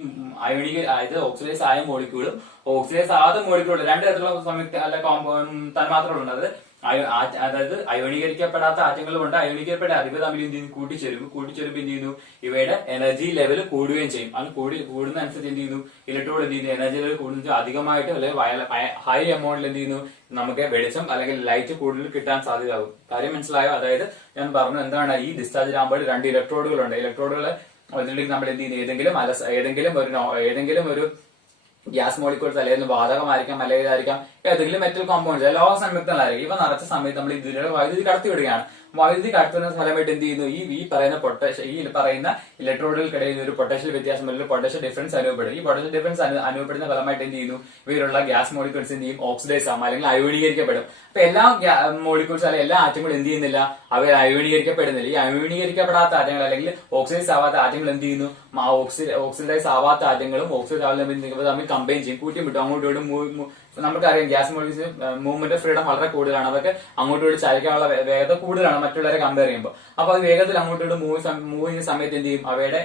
അതായത് ഓക്സിഡൈസ് ആയ മോളിക്യൂളും ഓക്സിഡൈസ് ആവാത്ത മോളിക്യൂളും രണ്ട് തരത്തിലുള്ള സംയുക്ത അല്ല തന്മാത്രകളുണ്ട്. അതായത് അയോണീകരിക്കപ്പെടാത്ത ആറ്റങ്ങളുണ്ട്, അയോണീകരിക്കപ്പെടാത്ത ഇവ തമ്മിൽ എന്ത് ചെയ്യുന്നു, കൂട്ടിച്ചേരുമ്പോ എന്ത് ചെയ്യുന്നു, ഇവയുടെ എനർജി ലെവൽ കൂടുകയും ചെയ്യും. അത് കൂടുന്ന അനുസരിച്ച് എന്ത് ചെയ്യുന്നു, ഇലക്ട്രോഡ് എന്ത് ചെയ്യുന്നു, എനർജി ലെവൽ കൂടുന്ന അധികമായിട്ട് അല്ലെങ്കിൽ ഹൈ എമൗണ്ടിൽ എന്ത് ചെയ്യുന്നു, നമുക്ക് വെളിച്ചം അല്ലെങ്കിൽ ലൈറ്റ് കൂടുതൽ കിട്ടാൻ സാധ്യതയാകും. കാര്യം മനസ്സിലായോ? അതായത് ഞാൻ പറഞ്ഞു എന്താണ്, ഈ ഡിസ്ചാർജ് ലാമ്പുകൾ രണ്ട് ഇലക്ട്രോഡുകളുണ്ട്. നമ്മൾ എന്ത് ചെയ്യുന്നു, ഏതെങ്കിലും ഒരു ഗ്യാസ് മോളിക്യൂൾസ് അല്ലെങ്കിൽ വാതകമായിരിക്കാം അല്ലെങ്കിൽ ആയിരിക്കാം ഏതെങ്കിലും മെറ്റൽ കോമ്പൗണ്ട്സ് ലോഹ സംയുക്തങ്ങളായിരിക്കും. ഇവ നിറച്ച സമയത്ത് നമ്മൾ ഇതിലൂടെ വൈദ്യുതി കടത്തി വിടുകയാണ്. വൈദ്യുതി കടത്തുന്ന ഫലമായിട്ട് എന്ത് ചെയ്യുന്നു, ഈ പറയുന്ന ഇലക്ട്രോഡുകൾക്കിടയിൽ ഒരു പൊട്ടൻഷ്യൽ വ്യത്യാസം അല്ലെങ്കിൽ പൊട്ടൻഷ്യൽ ഡിഫറൻസ് അനുഭവപ്പെടും. ഈ പൊട്ടൻഷ്യൽ ഡിഫറൻസ് അനുഭവപ്പെടുന്ന ഫലമായിട്ട് എന്ത് ചെയ്യുന്നു, ഇവയിലുള്ള ഗ്യാസ് മോളിക്യൂൾസ് എന്ത് ചെയ്യും, ഓക്സിഡൈസ് ആവും അല്ലെങ്കിൽ അയോണീകരിക്കപ്പെടും. അപ്പൊ എല്ലാ മോളിക്യൂൾസ് അല്ലെങ്കിൽ എല്ലാ ആറ്റങ്ങളും എന്ത് ചെയ്യുന്നില്ല, അവ അയോണീകരിക്കപ്പെടുന്നില്ല. ഈ അയോണീകരിക്കപ്പെടാത്ത ആറ്റങ്ങൾ അല്ലെങ്കിൽ ഓക്സിഡൈസ് ആവാത്ത ആറ്റങ്ങൾ എന്ത് ചെയ്യുന്നു, ഓക്സിഡൈസ് ആവാത്ത ആറ്റങ്ങളും ഓക്സിഡൈസ് ആവുന്ന തമ്മിൽ കമ്പൈൻ ചെയ്യും, കൂട്ടിമുട്ടും. അങ്ങോട്ടും നമുക്കറിയാം gas molecules movement of freedom വളരെ കൂടുതലാണ്. അതൊക്കെ അങ്ങോട്ടും ചലിക്കാനുള്ള വേഗത കൂടുതലാണ് മറ്റുള്ളവരെ കമ്പയർ ചെയ്യുമ്പോൾ. അപ്പൊ അത് വേഗത്തിൽ അങ്ങോട്ടും മൂവ് ചെയ്യുന്ന സമയത്ത് എന്ത് ചെയ്യും, അവയുടെ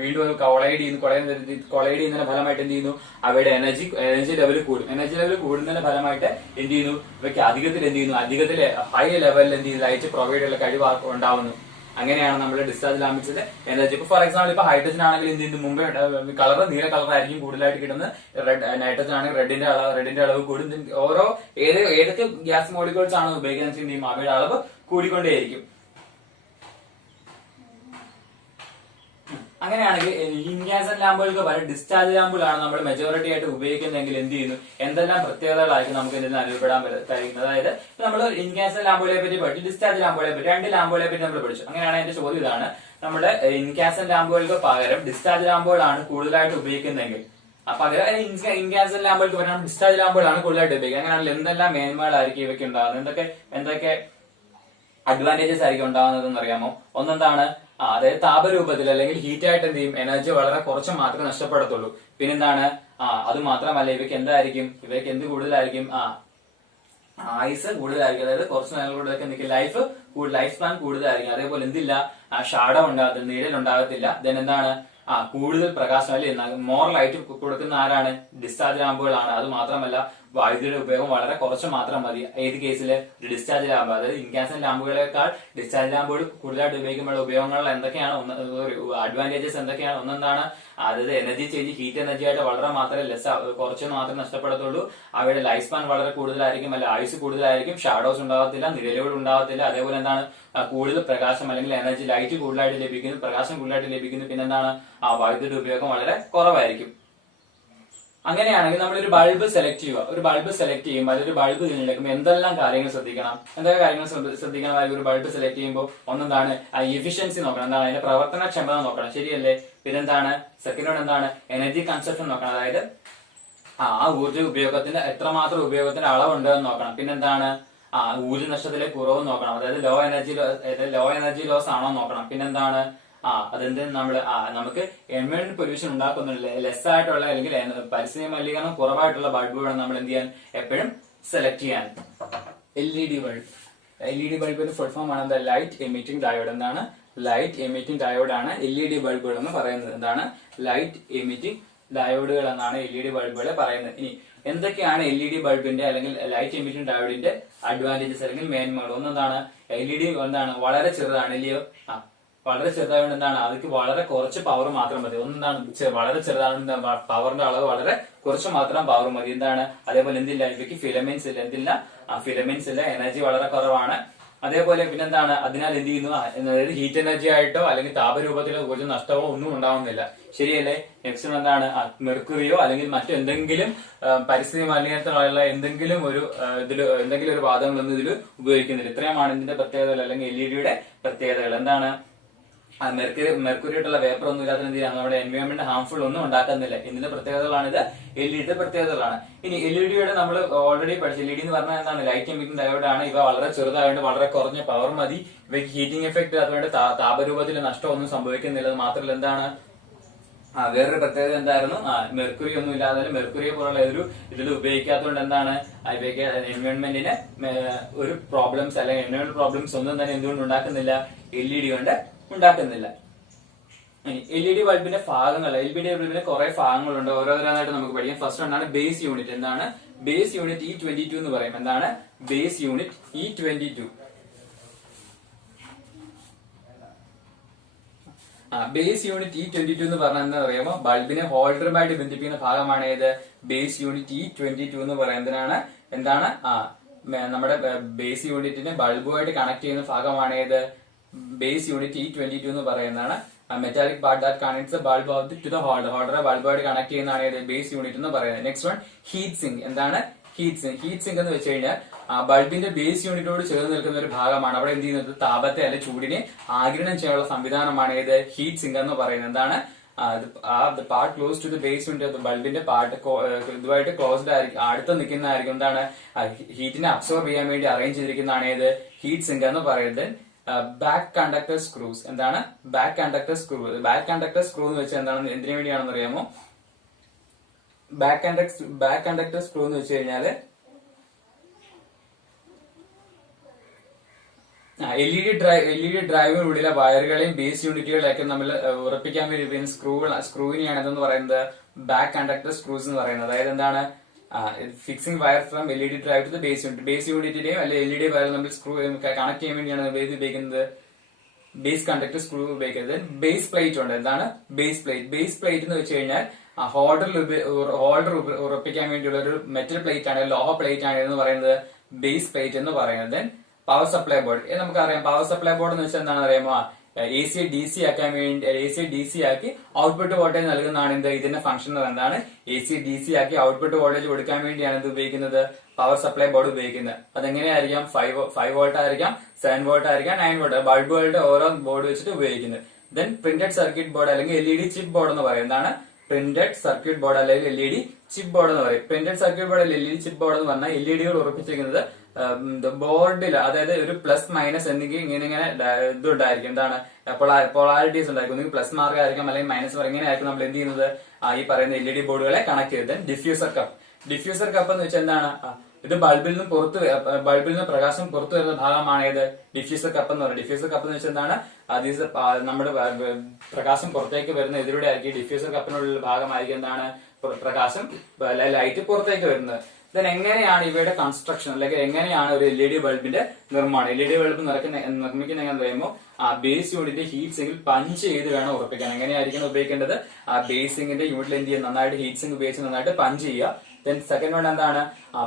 വീണ്ടും കൊളൈഡ് ചെയ്യുന്നതിന്റെ ഫലമായിട്ട് എന്ത് ചെയ്യുന്നു, അവയുടെ എനർജി ലെവൽ കൂടും. എനർജി ലെവൽ കൂടുന്നതിന്റെ ഫലമായിട്ട് എന്ത് ചെയ്യുന്നു, ഇവയ്ക്ക് അധികത്തിൽ ഹൈ ലെവലിൽ എന്ത് ചെയ്യുന്നു, ലൈറ്റ് പ്രൊവൈഡ് ചെയ്യാനുള്ള കഴിവ് ഉണ്ടാവുന്നു. അങ്ങനെയാണ് നമ്മൾ ഡിസ്ചാർജ് ലാമ്പിന്റെ എനർജി. ഇപ്പൊ ഫോർ എക്സാമ്പിൾ ഇപ്പൊ ഹൈഡ്രജൻ ആണെങ്കിൽ എന്ത് ചെയ്യുന്നു, മുമ്പ് കളർ നീല കളർ ആയിരിക്കും കൂടുതലായിട്ട് കിട്ടുന്നത്. നൈട്രജൻ ആണെങ്കിൽ റെഡിന്റെ അളവ് കൂടും. ഏതൊക്കെ ഗ്യാസ് മോളിക്യൂൾസ് ആണ് ഉപയോഗിക്കുന്നത്, അവയുടെ അളവ് കൂടിക്കൊണ്ടേയിരിക്കും. അങ്ങനെയാണെങ്കിൽ ഇൻകാൻസെന്റ് ലാമ്പുകൾക്ക് പകരം ഡിസ്ചാർജ് ലാമ്പുകളാണ് നമ്മൾ മെജോറിറ്റി ആയിട്ട് ഉപയോഗിക്കുന്നതെങ്കിൽ എന്ത് ചെയ്യുന്നു, എന്തെല്ലാം പ്രത്യേകതകളായിരിക്കും നമുക്ക് ഇതിൽ നിന്ന് അനുഭവപ്പെടാൻ കഴിയുന്നത്. അതായത് നമ്മൾ ഇൻകാൻസെന്റ് ലാമ്പുകളെ പറ്റി പഠിച്ചു, ഡിസ്ചാർജ് ലാമ്പുകളെ പറ്റി, രണ്ട് ലാമ്പുകളെ പറ്റി നമ്മൾ പഠിച്ചു. അങ്ങനെയാണ് എന്റെ ചോദ്യം ഇതാണ്, നമ്മുടെ ഇൻകാൻസെന്റ് ലാമ്പുകൾക്ക് പകരം ഡിസ്ചാർജ് ലാമ്പുകളാണ് കൂടുതലായിട്ട് ഉപയോഗിക്കുന്നതെങ്കിൽ, പകരം ഇൻകാൻസെന്റ് ലാമ്പുകൾക്ക് പകരം ഡിസ്ചാർജ് ലാമ്പുകളാണ് കൂടുതലായിട്ട് ഉപയോഗിക്കുക. അങ്ങനെയാണെങ്കിൽ എന്തെല്ലാം മേന്മകളായിരിക്കും ഇവയ്ക്ക് ഉണ്ടാകുന്നത്, എന്തൊക്കെ അഡ്വാൻറ്റേജസ് ആയിരിക്കും ഉണ്ടാകുന്നതെന്ന് അറിയാമോ? ഒന്നെന്താണ്, അതായത് താപരൂപത്തിൽ അല്ലെങ്കിൽ ഹീറ്റ് ആയിട്ട് എന്ത് ചെയ്യും, എനർജി വളരെ കുറച്ച് മാത്രമേ നഷ്ടപ്പെടത്തുള്ളൂ. പിന്നെന്താണ്, അത് മാത്രമല്ല ഇവയ്ക്ക് എന്ത് കൂടുതലായിരിക്കും, ആയുസ് കൂടുതലായിരിക്കും. അതായത് കുറച്ച് നാളുകളിലൊക്കെ നിൽക്കും, ലൈഫ് സ്പാൻ കൂടുതലായിരിക്കും. അതേപോലെ എന്തില്ല, ഷാഡോ ഉണ്ടാകത്തില്ല, നിഴലുണ്ടാകത്തില്ല. ദെൻ എന്താണ്, കൂടുതൽ പ്രകാശം അല്ലെ, മോർ ലൈറ്റ് കൊടുക്കുന്ന ആരാണ്, ഡിസ്ചാർജ് ലാമ്പുകളാണ്. അത് മാത്രമല്ല വൈദ്യുതിയുടെ ഉപയോഗം വളരെ കുറച്ച് മാത്രം മതി. ഏത് കേസിൽ, ഡിസ്ചാർജ് ലാമ്പ്. അതായത് ഇൻകാൻസെന്റ് ലാമ്പുകളെക്കാൾ ഡിസ്ചാർജ് ലാമ്പുകൾ കൂടുതലായിട്ട് ഉപയോഗിക്കുമ്പോൾ ഉപയോഗങ്ങൾ എന്തൊക്കെയാണ്, അഡ്വാൻറ്റേജസ് എന്തൊക്കെയാണ്? ഒന്നെന്താണ്, അതായത് എനർജി ചേഞ്ച്, ഹീറ്റ് എനർജി ആയിട്ട് കുറച്ച് മാത്രമേ നഷ്ടപ്പെടത്തുള്ളൂ. അവയുടെ ലൈഫ് സ്പാൻ വളരെ കൂടുതലായിരിക്കും, അല്ല ആയുസ് കൂടുതലായിരിക്കും. ഷാഡോസ് ഉണ്ടാകത്തില്ല, നിഴലുകൾ ഉണ്ടാകത്തില്ല. അതേപോലെ എന്താണ്, കൂടുതൽ പ്രകാശം അല്ലെങ്കിൽ എനർജി ലൈറ്റ് കൂടുതലായിട്ട് ലഭിക്കുന്നു, പ്രകാശം കൂടുതലായിട്ട് ലഭിക്കുന്നു. പിന്നെന്താണ്, വൈദ്യുതി ഉപയോഗം വളരെ കുറവായിരിക്കും. അങ്ങനെയാണെങ്കിൽ നമ്മളൊരു ബൾബ് സെലക്ട് ചെയ്യുക. ഒരു ബൾബ് സെലക്ട് ചെയ്യുമ്പോൾ അതൊരു ബൾബ് തിരഞ്ഞെടുക്കുമ്പോൾ എന്തെല്ലാം കാര്യങ്ങൾ ശ്രദ്ധിക്കണം? എന്തൊക്കെ കാര്യങ്ങൾ ശ്രദ്ധിക്കണം? ഒരു ബൾബ് സെലക്ട് ചെയ്യുമ്പോൾ ഒന്നെന്താണ്, എഫിഷ്യൻസി നോക്കണം, എന്താണ് അതിന്റെ പ്രവർത്തനക്ഷമത നോക്കണം, ശരിയല്ലേ? പിന്നെന്താണ്, സെക്കൻഡ് എന്താണ്, എനർജി കൺസപ്ഷൻ നോക്കണം, അതായത് ഊർജ്ജ ഉപയോഗത്തിന്റെ എത്രമാത്രം ഉപയോഗത്തിന്റെ അളവുണ്ട് എന്ന് നോക്കണം. പിന്നെന്താണ്, ഊർജ്ജ നഷ്ടത്തിലെ കുറവ് നോക്കണം, അതായത് ലോ എനർജി ലോസ് ആണോ നോക്കണം. പിന്നെന്താണ്, അതെന്ത് നമുക്ക് എൻവയോൺമെന്റ് പൊല്യൂഷൻ ഉണ്ടാക്കുന്നില്ല, ലെസ് ആയിട്ടുള്ള അല്ലെങ്കിൽ പരിസ്ഥിതി മലിനീകരണം കുറവായിട്ടുള്ള ബൾബുകൾ നമ്മൾ എന്ത് ചെയ്യാൻ എപ്പോഴും സെലക്ട് ചെയ്യാൻ. LED ബൾബിന്റെ ഫുൾ ഫോം ആണ് ലൈറ്റ് എമിറ്റിംഗ് ഡയോഡ്. എന്താണ്, ലൈറ്റ് എമിറ്റിംഗ് ഡയോഡ് ആണ് LED ബൾബുകൾ എന്ന് പറയുന്നത്. എന്താണ്, ലൈറ്റ് എമിറ്റിംഗ് ഡയോഡുകൾ എന്നാണ് LED ബൾബുകളെ പറയുന്നത്. ഇനി എന്തൊക്കെയാണ് LED ബൾബിന്റെ അല്ലെങ്കിൽ ലൈറ്റ് എമിറ്റിംഗ് ഡയോഡിന്റെ അഡ്വാൻറ്റേജസ് അല്ലെങ്കിൽ മേന്മകൾ? ഒന്നെന്താണ്, LED എന്താണ്, വളരെ ചെറുതാണ്, ഇല്ലയോ? വളരെ ചെറുതായതുകൊണ്ട് എന്താണ്, അതിക്ക് വളരെ കുറച്ച് പവർ മാത്രം മതി. ഒന്നെന്താണ്, വളരെ ചെറുതാണ്, പവറിന്റെ അളവ് വളരെ കുറച്ച് മാത്രം പവർ മതി. എന്താണ്, അതേപോലെ എന്തില്ല, ഇവയ്ക്ക് ഫിലമെന്റ്സ് ഇല്ല. ഫിലമെന്റ്സ് ഇല്ല, എനർജി വളരെ കുറവാണ്. അതേപോലെ പിന്നെന്താണ്, അതിനാൽ എന്ത് ചെയ്യുന്നു, അതായത് ഹീറ്റ് എനർജി ആയിട്ടോ അല്ലെങ്കിൽ താപരൂപത്തിലോ ഊർജ്ജ നഷ്ടമോ ഒന്നും ഉണ്ടാവുന്നില്ല. ശരിയല്ലേ? നെക്സ്റ്റ് എന്താണ്, മെർക്കുറിയോ അല്ലെങ്കിൽ മറ്റെന്തെങ്കിലും പരിസ്ഥിതി മലിനീകരണത്തിനുള്ള എന്തെങ്കിലും ഒരു എന്തെങ്കിലും ഒരു വാതകങ്ങളൊന്നും ഇതിൽ ഉപയോഗിക്കുന്നില്ല. ഇത്രയുമാണ് ഇതിന്റെ പ്രത്യേകതകൾ അല്ലെങ്കിൽ LED-യുടെ പ്രത്യേകതകൾ. എന്താണ്, മെർക്കുറിയായിട്ടുള്ള വേപ്പർ ഒന്നും ഇല്ലാത്ത എന്ത് ചെയ്യാം, നമ്മുടെ എൻവയോൺമെന്റ് ഹാംഫുൾ ഒന്നും ഉണ്ടാക്കുന്നില്ല. ഇതിന്റെ പ്രത്യേകതകളാണിത്, LED-യുടെ പ്രത്യേകതകളാണ്. ഇനി LED-യുടെ നമ്മൾ ഓൾറെഡി പഠിച്ചു. LED എന്ന് പറഞ്ഞാൽ എന്താണ്, ലൈറ്റ് എമിറ്റിംഗ് ഡയോഡ് ആണ്. ഇവ വളരെ ചെറുതായതുകൊണ്ട് വളരെ കുറഞ്ഞ പവർ മതി. ഇവയ്ക്ക് ഹീറ്റിംഗ് എഫക്ട് അതുകൊണ്ട് താപരൂപത്തിൽ നഷ്ടമൊന്നും സംഭവിക്കുന്നില്ല. അത് മാത്രമല്ല എന്താണ്, വേറൊരു പ്രത്യേകത എന്തായിരുന്നു, മെർക്കുറി ഒന്നും ഇല്ലാതെ മെർക്കുറിയെ പോലുള്ള ഒരു ഇതിൽ ഉപയോഗിക്കാത്തതുകൊണ്ട് എന്താണ്, ഇവയ്ക്ക് എൻവയോൺമെന്റിന് ഒരു പ്രോബ്ലംസ് അല്ലെങ്കിൽ എൻവയോൺമെന്റ് പ്രോബ്ലംസ് ഒന്നും തന്നെ എന്തുകൊണ്ട് ഉണ്ടാക്കുന്നില്ല, LED കൊണ്ട് ഉണ്ടാക്കുന്നില്ല. LED ബൾബിന്റെ ഭാഗങ്ങൾ, LED ബൾബിന്റെ കുറെ ഭാഗങ്ങളുണ്ട്. ഓരോരോന്നായിട്ട് നമുക്ക് പഠിക്കാം. ഫസ്റ്റ് ഒന്നാണ് ബേസ് യൂണിറ്റ്. എന്താണ് ബേസ് യൂണിറ്റ്? E22 എന്ന് പറയും. എന്താണ് base unit? E22. Base unit E22 എന്ന് പറഞ്ഞാൽ എന്താ പറയുമ്പോ, ബൾബിനെ ഹോൾഡറുമായിട്ട് ബന്ധിപ്പിക്കുന്ന ഭാഗമാണ് ഏത്, ബേസ് യൂണിറ്റ് E22 എന്ന് പറയുന്നതിനാണ്. എന്താണ്, നമ്മുടെ ബേസ് യൂണിറ്റിനെ ബൾബുമായിട്ട് കണക്ട് ചെയ്യുന്ന ഭാഗമാണ് ഏത്, ബേസ് യൂണിറ്റ് E22 എന്ന് പറയുന്നതാണ്. Metallic part that connects the bulb of to the holder. ഹോൾഡറെ ബൾബുമായിട്ട് കണക്ട് ചെയ്യുന്നതാണ് ഏത്, ബേസ് യൂണിറ്റ് എന്ന് പറയുന്നത്. Next one heat sink. എന്താണ് ഹീറ്റ് സിങ്ക്? ഹീറ്റ് സിങ്ക് എന്ന് വെച്ച് കഴിഞ്ഞാൽ ബൾബിന്റെ ബേസ് യൂണിറ്റോട് ചേർന്ന് നിൽക്കുന്ന ഒരു ഭാഗമാണ്. അവിടെ എന്ത് ചെയ്യുന്നത്, താപത്തെ അല്ലെങ്കിൽ ചൂടിനെ ആഗിരണം ചെയ്യാനുള്ള സംവിധാനമാണ് ഏത്, ഹീറ്റ് സിങ്ക് എന്ന് പറയുന്നത്. എന്താണ്, part close to the base unit, ബൾബിന്റെ പാർട്ട് ഇതുമായിട്ട് ക്ലോസ്ഡ് ആയിരിക്കും, അടുത്ത് നിൽക്കുന്നതായിരിക്കും. എന്താണ്, ഹീറ്റിനെ അബ്സോർബ് ചെയ്യാൻ വേണ്ടി അറേഞ്ച് ചെയ്തിരിക്കുന്നതാണ് ഏത്, ഹീറ്റ് സിങ്ക് എന്ന് പറയുന്നത്. Back conductor screws. എന്താണ് back conductor screw? Back conductor screw എന്ന് വെച്ചാൽ എന്താണ്, എന്തിനു വേണ്ടിയാണെന്ന് അറിയാമോ? ബാക്ക് കണ്ടക്ടർ സ്ക്രൂ എന്ന് വെച്ച് കഴിഞ്ഞാല് LED ഡ്രൈവിനുള്ളിലെ വയറുകളെയും ബേസ് യൂണിറ്റുകളെയൊക്കെ നമ്മൾ ഉറപ്പിക്കാൻ വേണ്ടി സ്ക്രൂവിനെയാണ് എന്തെന്ന് പറയുന്നത്, ബാക്ക് കണ്ടക്ടർ സ്ക്രൂസ് എന്ന് പറയുന്നത്. അതായത് എന്താണ്, fixing wire from LED drive to the base unit. Base യൂണിറ്റിന്റെയും അല്ലെങ്കിൽ LED വയർ നമ്മൾ സ്ക്രൂ കണക്ട് ചെയ്യാൻ വേണ്ടിയാണ് ഉപയോഗിക്കുന്നത് ബേസ് കണ്ടക്ടർ സ്ക്രൂ ഉപയോഗിക്കുന്നത്. ബേസ് പ്ലേറ്റ് ഉണ്ട്. എന്താണ് ബേസ് പ്ലേറ്റ്? ബേസ് പ്ലേറ്റ് എന്ന് വെച്ച് കഴിഞ്ഞാൽ ഹോൾഡർ ഉറപ്പിക്കാൻ വേണ്ടിയുള്ള ഒരു മെറ്റൽ പ്ലേറ്റ് ആണ്, ലോഹ പ്ലേറ്റ് ആണ് എന്ന് പറയുന്നത് ബേസ് പ്ലേറ്റ് എന്ന് പറയുന്നത്. പവർ സപ്ലൈ ബോർഡ് നമുക്കറിയാം. പവർ സപ്ലൈ ബോർഡ് എന്ന് വെച്ചാൽ എന്താണ് അറിയാമോ, AC DC ആക്കാൻ വേണ്ടി AC DC ആക്കി ഔട്ട്പുട്ട് വോൾട്ടേജ് നൽകുന്നതാണ് എന്ത്, ഇതിന്റെ ഫംഗ്ഷൻ. എന്താണ് AC DC ആക്കി ഔട്ട്പുട്ട് വോൾട്ടേജ് കൊടുക്കാൻ വേണ്ടിയാണ് ഇത് ഉപയോഗിക്കുന്നത്, പവർ സപ്ലൈ ബോർഡ് ഉപയോഗിക്കുന്നത്. അതെങ്ങനെയായിരിക്കാം, 5 വോൾട്ട് ആയിരിക്കാം, 7 വോൾട്ട് ആയിരിക്കാം, 9 വോൾട്ട്. ബൾബുകളുടെ ഓരോ ബോർഡ് വെച്ചിട്ട് ഉപയോഗിക്കുന്നത്. ദെൻ പ്രിന്റഡ് സർക്യൂട്ട് ബോർഡ് അല്ലെങ്കിൽ LED ചിപ്പ് ബോർഡ് എന്ന് പറയും. എന്താണ് പ്രിന്റഡ് സർക്യൂട്ട് ബോർഡ് അല്ലെങ്കിൽ LED ചിപ്പ് ബോർഡ് എന്ന് പറയും. Printed circuit board LED chip board എന്ന് പറഞ്ഞാൽ LED ഉറപ്പിച്ചിരിക്കുന്നത് ബോർഡിൽ, അതായത് ഒരു പ്ലസ് മൈനസ് എന്തെങ്കിലും ഇങ്ങനെ ഇതുണ്ടായിരിക്കും. എന്താണ് പൊളാരിറ്റീസ് ഉണ്ടായിരിക്കും. ഒന്നുകിൽ പ്ലസ് മാർക്ക് ആയിരിക്കും അല്ലെങ്കിൽ മൈനസ് മാർക്ക്. ഇങ്ങനെയായിരിക്കും നമ്മൾ എന്ത് ചെയ്യുന്നത്, ഈ പറയുന്ന LED ബോർഡുകളെ കണക്ട് ചെയ്ത്. Diffuser cup. ഡിഫ്യൂസർ കപ്പ് എന്ന് വെച്ചാൽ എന്താണ്, ഇത് ബൾബിൽ നിന്ന് പ്രകാശം പുറത്തു വരുന്ന ഭാഗമാണ് ഏത്, ഡിഫ്യൂസർ കപ്പ് എന്ന് പറയുന്നത്. ഡിഫ്യൂസർ കപ്പ് എന്ന് വെച്ചാൽ എന്താണ്, നമ്മുടെ പ്രകാശം പുറത്തേക്ക് വരുന്ന ഇതിലൂടെ ആയിരിക്കും ഡിഫ്യൂസർ കപ്പിനുള്ള ഭാഗമായിരിക്കും എന്താണ്, പ്രകാശം ലൈറ്റ് പുറത്തേക്ക് വരുന്നത്. ദെൻ എങ്ങനെയാണ് ഇവയുടെ കൺസ്ട്രക്ഷൻ അല്ലെങ്കിൽ എങ്ങനെയാണ് ഒരു LED ബൾബിന്റെ നിർമ്മാണം? LED ബൾബ് നിർമ്മിക്കുന്ന എങ്ങനെ പറയുമ്പോൾ ബേസ് യൂണിറ്റ് ഹീറ്റ് സിങ്കിൽ പഞ്ച് ചെയ്ത് വേണം ഉറപ്പിക്കാൻ. എങ്ങനെയായിരിക്കണം ഉപയോഗിക്കേണ്ടത്, ബേസ് സിങ്ങിന്റെ യൂണിറ്റിൽ എന്ത് ചെയ്യുക, നന്നായിട്ട് ഹീറ്റ് സിങ്ക് ഉപയോഗിച്ച് നന്നായിട്ട് പഞ്ച് ചെയ്യുക. ദെൻ സെക്കൻഡ് വൺ എന്താണ്,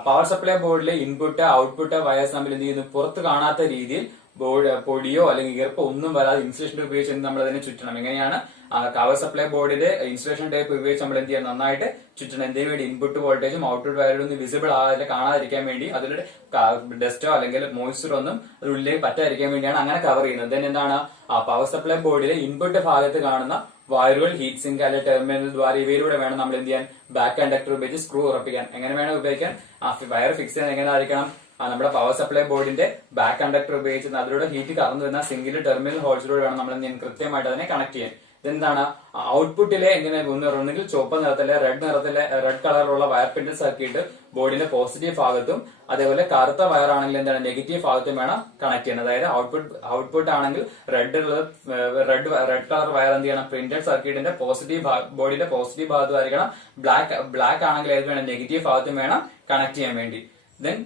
പവർ സപ്ലൈ ബോർഡിലെ ഇൻപുട്ട് ഔട്ട്പുട്ട് വയേഴ്സ് തമ്മിൽ എന്ത് ചെയ്യുന്നു, പുറത്ത് കാണാത്ത രീതിയിൽ പൊടിയോ അല്ലെങ്കിൽ ഈർപ്പോ ഒന്നും വരാതെ ഇൻസുലേഷൻ ടേപ്പ് ഉപയോഗിച്ച് നമ്മൾ അതിനെ ചുറ്റണം. എങ്ങനെയാണ്, പവർ സപ്ലൈ ബോർഡിലെ ഇൻസുലേഷൻ ടേപ്പ് ഉപയോഗിച്ച് നമ്മൾ എന്ത് ചെയ്യാൻ, നന്നായിട്ട് ചുറ്റണം. എന്തിനു വേണ്ടി, ഇൻപുട്ട് വോൾട്ടേജും ഔട്ട്പുട്ട് വയറും ഒന്നും വിസിബിൾ ആകാതെ കാണാതിരിക്കാൻ വേണ്ടി, അതിലൂടെ ഡസ്റ്റോ അല്ലെങ്കിൽ മോയ്സ്ചറോ ഒന്നും അതിനുള്ളിലേക്ക് പറ്റാതിരിക്കാൻ വേണ്ടിയാണ് അങ്ങനെ കവർ ചെയ്യുന്നത്. ദെൻ എന്താണ്, പവർ സപ്ലൈ ബോർഡിലെ ഇൻപുട്ട് ഭാഗത്ത് കാണുന്ന വയറുകൾ ഹീറ്റ് സിങ്ക് അല്ലെങ്കിൽ ടെർമിനൽ ദ്വാര ഇവയിലൂടെ വേണം നമ്മൾ എന്ത് ചെയ്യാൻ, ബാക്ക് കണ്ടക്ടർ ഉപയോഗിച്ച് സ്ക്രൂ ഉറപ്പിക്കാൻ. എങ്ങനെ വേണം ഉപയോഗിക്കാൻ, വയർ ഫിക്സ് ചെയ്യാൻ എങ്ങനെ ആയിരിക്കണം, നമ്മുടെ പവർ സപ്ലൈ ബോർഡിന്റെ ബാക്ക് കണ്ടക്ടർ ഉപയോഗിച്ച് അതിലൂടെ ഹീറ്റ് കറന്നു വരുന്ന സിംഗിൾ ടെർമിനൽ ഹോൾസിലൂടെ വേണം നമ്മൾ കൃത്യമായിട്ട് അതിനെ കണക്ട് ചെയ്യാൻ. ഇതെന്താണ്, ഔട്ട്പുട്ടിലെ എങ്ങനെ ഒന്നുകിൽ ചുവപ്പ് നിറത്തിലെ റെഡ് കളറിലുള്ള വയർ പ്രിന്റഡ് സർക്യൂട്ട് ബോർഡിന്റെ പോസിറ്റീവ് ഭാഗത്തും അതേപോലെ കറുത്ത വയർ ആണെങ്കിൽ എന്താണ് നെഗറ്റീവ് ഭാഗത്തും വേണം കണക്ട് ചെയ്യണം. അതായത് ഔട്ട്പുട്ട് ആണെങ്കിൽ റെഡ് കളർ വയർ എന്ത് ചെയ്യണം, പ്രിന്റഡ് സർക്യൂട്ടിന്റെ ബോഡിയുടെ പോസിറ്റീവ് ഭാഗത്തും ആയിരിക്കണം. ബ്ലാക്ക് ആണെങ്കിൽ ഏത് വേണം, നെഗറ്റീവ് ഭാഗത്തും വേണം കണക്ട് ചെയ്യാൻ വേണ്ടി. ദെൻ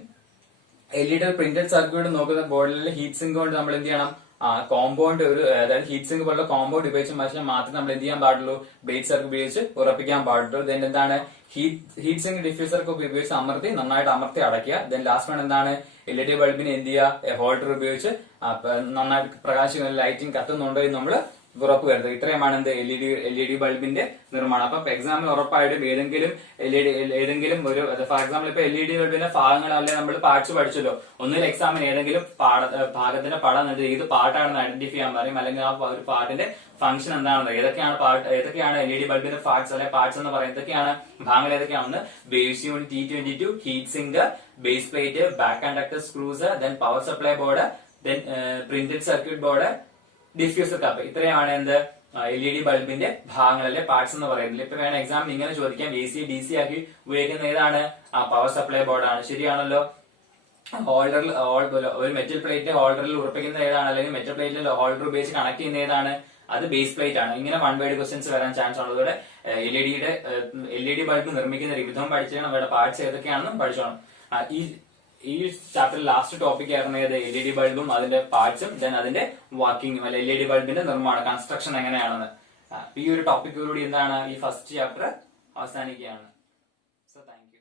LED പ്രിന്റഡ് സർക്യൂട്ട് നോക്കുന്ന ബോർഡിലെ ഹീറ്റ് സിങ്ക് കൊണ്ട് നമ്മൾ എന്ത് ചെയ്യണം, കോമ്പൗണ്ട് അതായത് ഹീറ്റ് സിങ്ക് പോലുള്ള കോമ്പൗണ്ട് ഉപയോഗിച്ച് മനുഷ്യൻ മാത്രമേ നമ്മൾ എന്ത് ചെയ്യാൻ പാടുള്ളൂ, ബ്ലേഡ് സർക്യൂട്ട് ഉപയോഗിച്ച് ഉറപ്പിക്കാൻ പാടുള്ളൂ. ദെൻ എന്താണ്, ഹീറ്റ് സിങ്ക് ഡിഫ്യൂസർ ഉപയോഗിച്ച് നന്നായിട്ട് അമർത്തി അടയ്ക്കുക. ദെൻ ലാസ്റ്റ് വൺ എന്താണ്, LED ബൾബിന് എന്ത് ചെയ്യുക, ഹോൾഡർ ഉപയോഗിച്ച് നന്നായിട്ട് പ്രകാശം ലൈറ്റിംഗ് കത്തുന്നുണ്ടോ എന്ന് നമ്മൾ ഉറപ്പ് വരുത്തുക. ഇത്രയുമാണ് എന്ത് LED ബൾബിന്റെ നിർമ്മാണം. അപ്പൊ എക്സാമിന് ഉറപ്പായിട്ടും ഏതെങ്കിലും ഒരു ഫോർ എക്സാമ്പിൾ ഇപ്പൊ LED ബൾബിന്റെ ഭാഗങ്ങൾ അല്ലെ നമ്മൾ പാർട്സ് പഠിച്ചല്ലോ. ഒന്നിൽ എക്സാമിന് ഏതെങ്കിലും ഭാഗത്തിന്റെ പടം എന്നിട്ട് ഏത് പാർട്ടാണെന്ന് ഐഡന്റിഫൈ ചെയ്യാൻ പറയും, അല്ലെങ്കിൽ ആ ഒരു പാർട്ടിന്റെ ഫംഗ്ഷൻ എന്താണെന്ന്, ഏതൊക്കെയാണ് LED ബൾബിന്റെ പാർട്സ് അല്ലെ പാർട്സ് എന്ന് പറയുന്നത്, ഏതൊക്കെയാണ് ഭാഗങ്ങൾ ഏതൊക്കെയാണെന്ന് base unit T22, heat sink, base plate, back conductor screws, then power supply board, then printed circuit board, diffuser cup. ഇത്രയാണ് എന്ത് LED ബൾബിന്റെ ഭാഗങ്ങളിലെ പാർട്സ് എന്ന് പറയുന്നത്. ഇപ്പൊ വേണം എക്സാമിന് ഇങ്ങനെ ചോദിക്കാം, AC DC ആക്കി ഉപയോഗിക്കുന്ന ഏതാണ്, പവർ സപ്ലൈ ബോർഡാണ്. ശരിയാണല്ലോ. ഹോൾഡറിൽ ഒരു മെറ്റൽ പ്ലേറ്റ് ഹോൾഡറിൽ ഉറപ്പിക്കുന്ന ഏതാണ്, അല്ലെങ്കിൽ മെറ്റൽ പ്ലേറ്റിൽ ഹോൾഡർ ഉപയോഗിച്ച് കണക്ട് ചെയ്യുന്ന ഏതാണ്, അത് ബേസ് പ്ലേറ്റ് ആണ്. ഇങ്ങനെ വൺ വേർഡ് ക്വസ്റ്റ്യൻസ് വരാൻ ചാൻസ് ആണ്. അതുപോലെ LED ബൾബ് നിർമ്മിക്കുന്ന വിധം പഠിച്ചോണം, അവരുടെ പാർട്സ് ഏതൊക്കെയാണെന്നും പഠിച്ചോണം. ഈ ചാപ്റ്ററിൽ ലാസ്റ്റ് ടോപ്പിക് ആയിരുന്നു ഏത്, LED ബൾബും അതിന്റെ പാർട്സും, ദെൻ അതിന്റെ വർക്കിംഗും, അല്ലെ LED ബൾബിന്റെ നിർമ്മാണം, കൺസ്ട്രക്ഷൻ എങ്ങനെയാണെന്ന്. ഈ ഒരു ടോപ്പിക്കോടുകൂടി എന്താണ് ഈ ഫസ്റ്റ് ചാപ്റ്റർ അവസാനിക്കുകയാണ്. So thank you.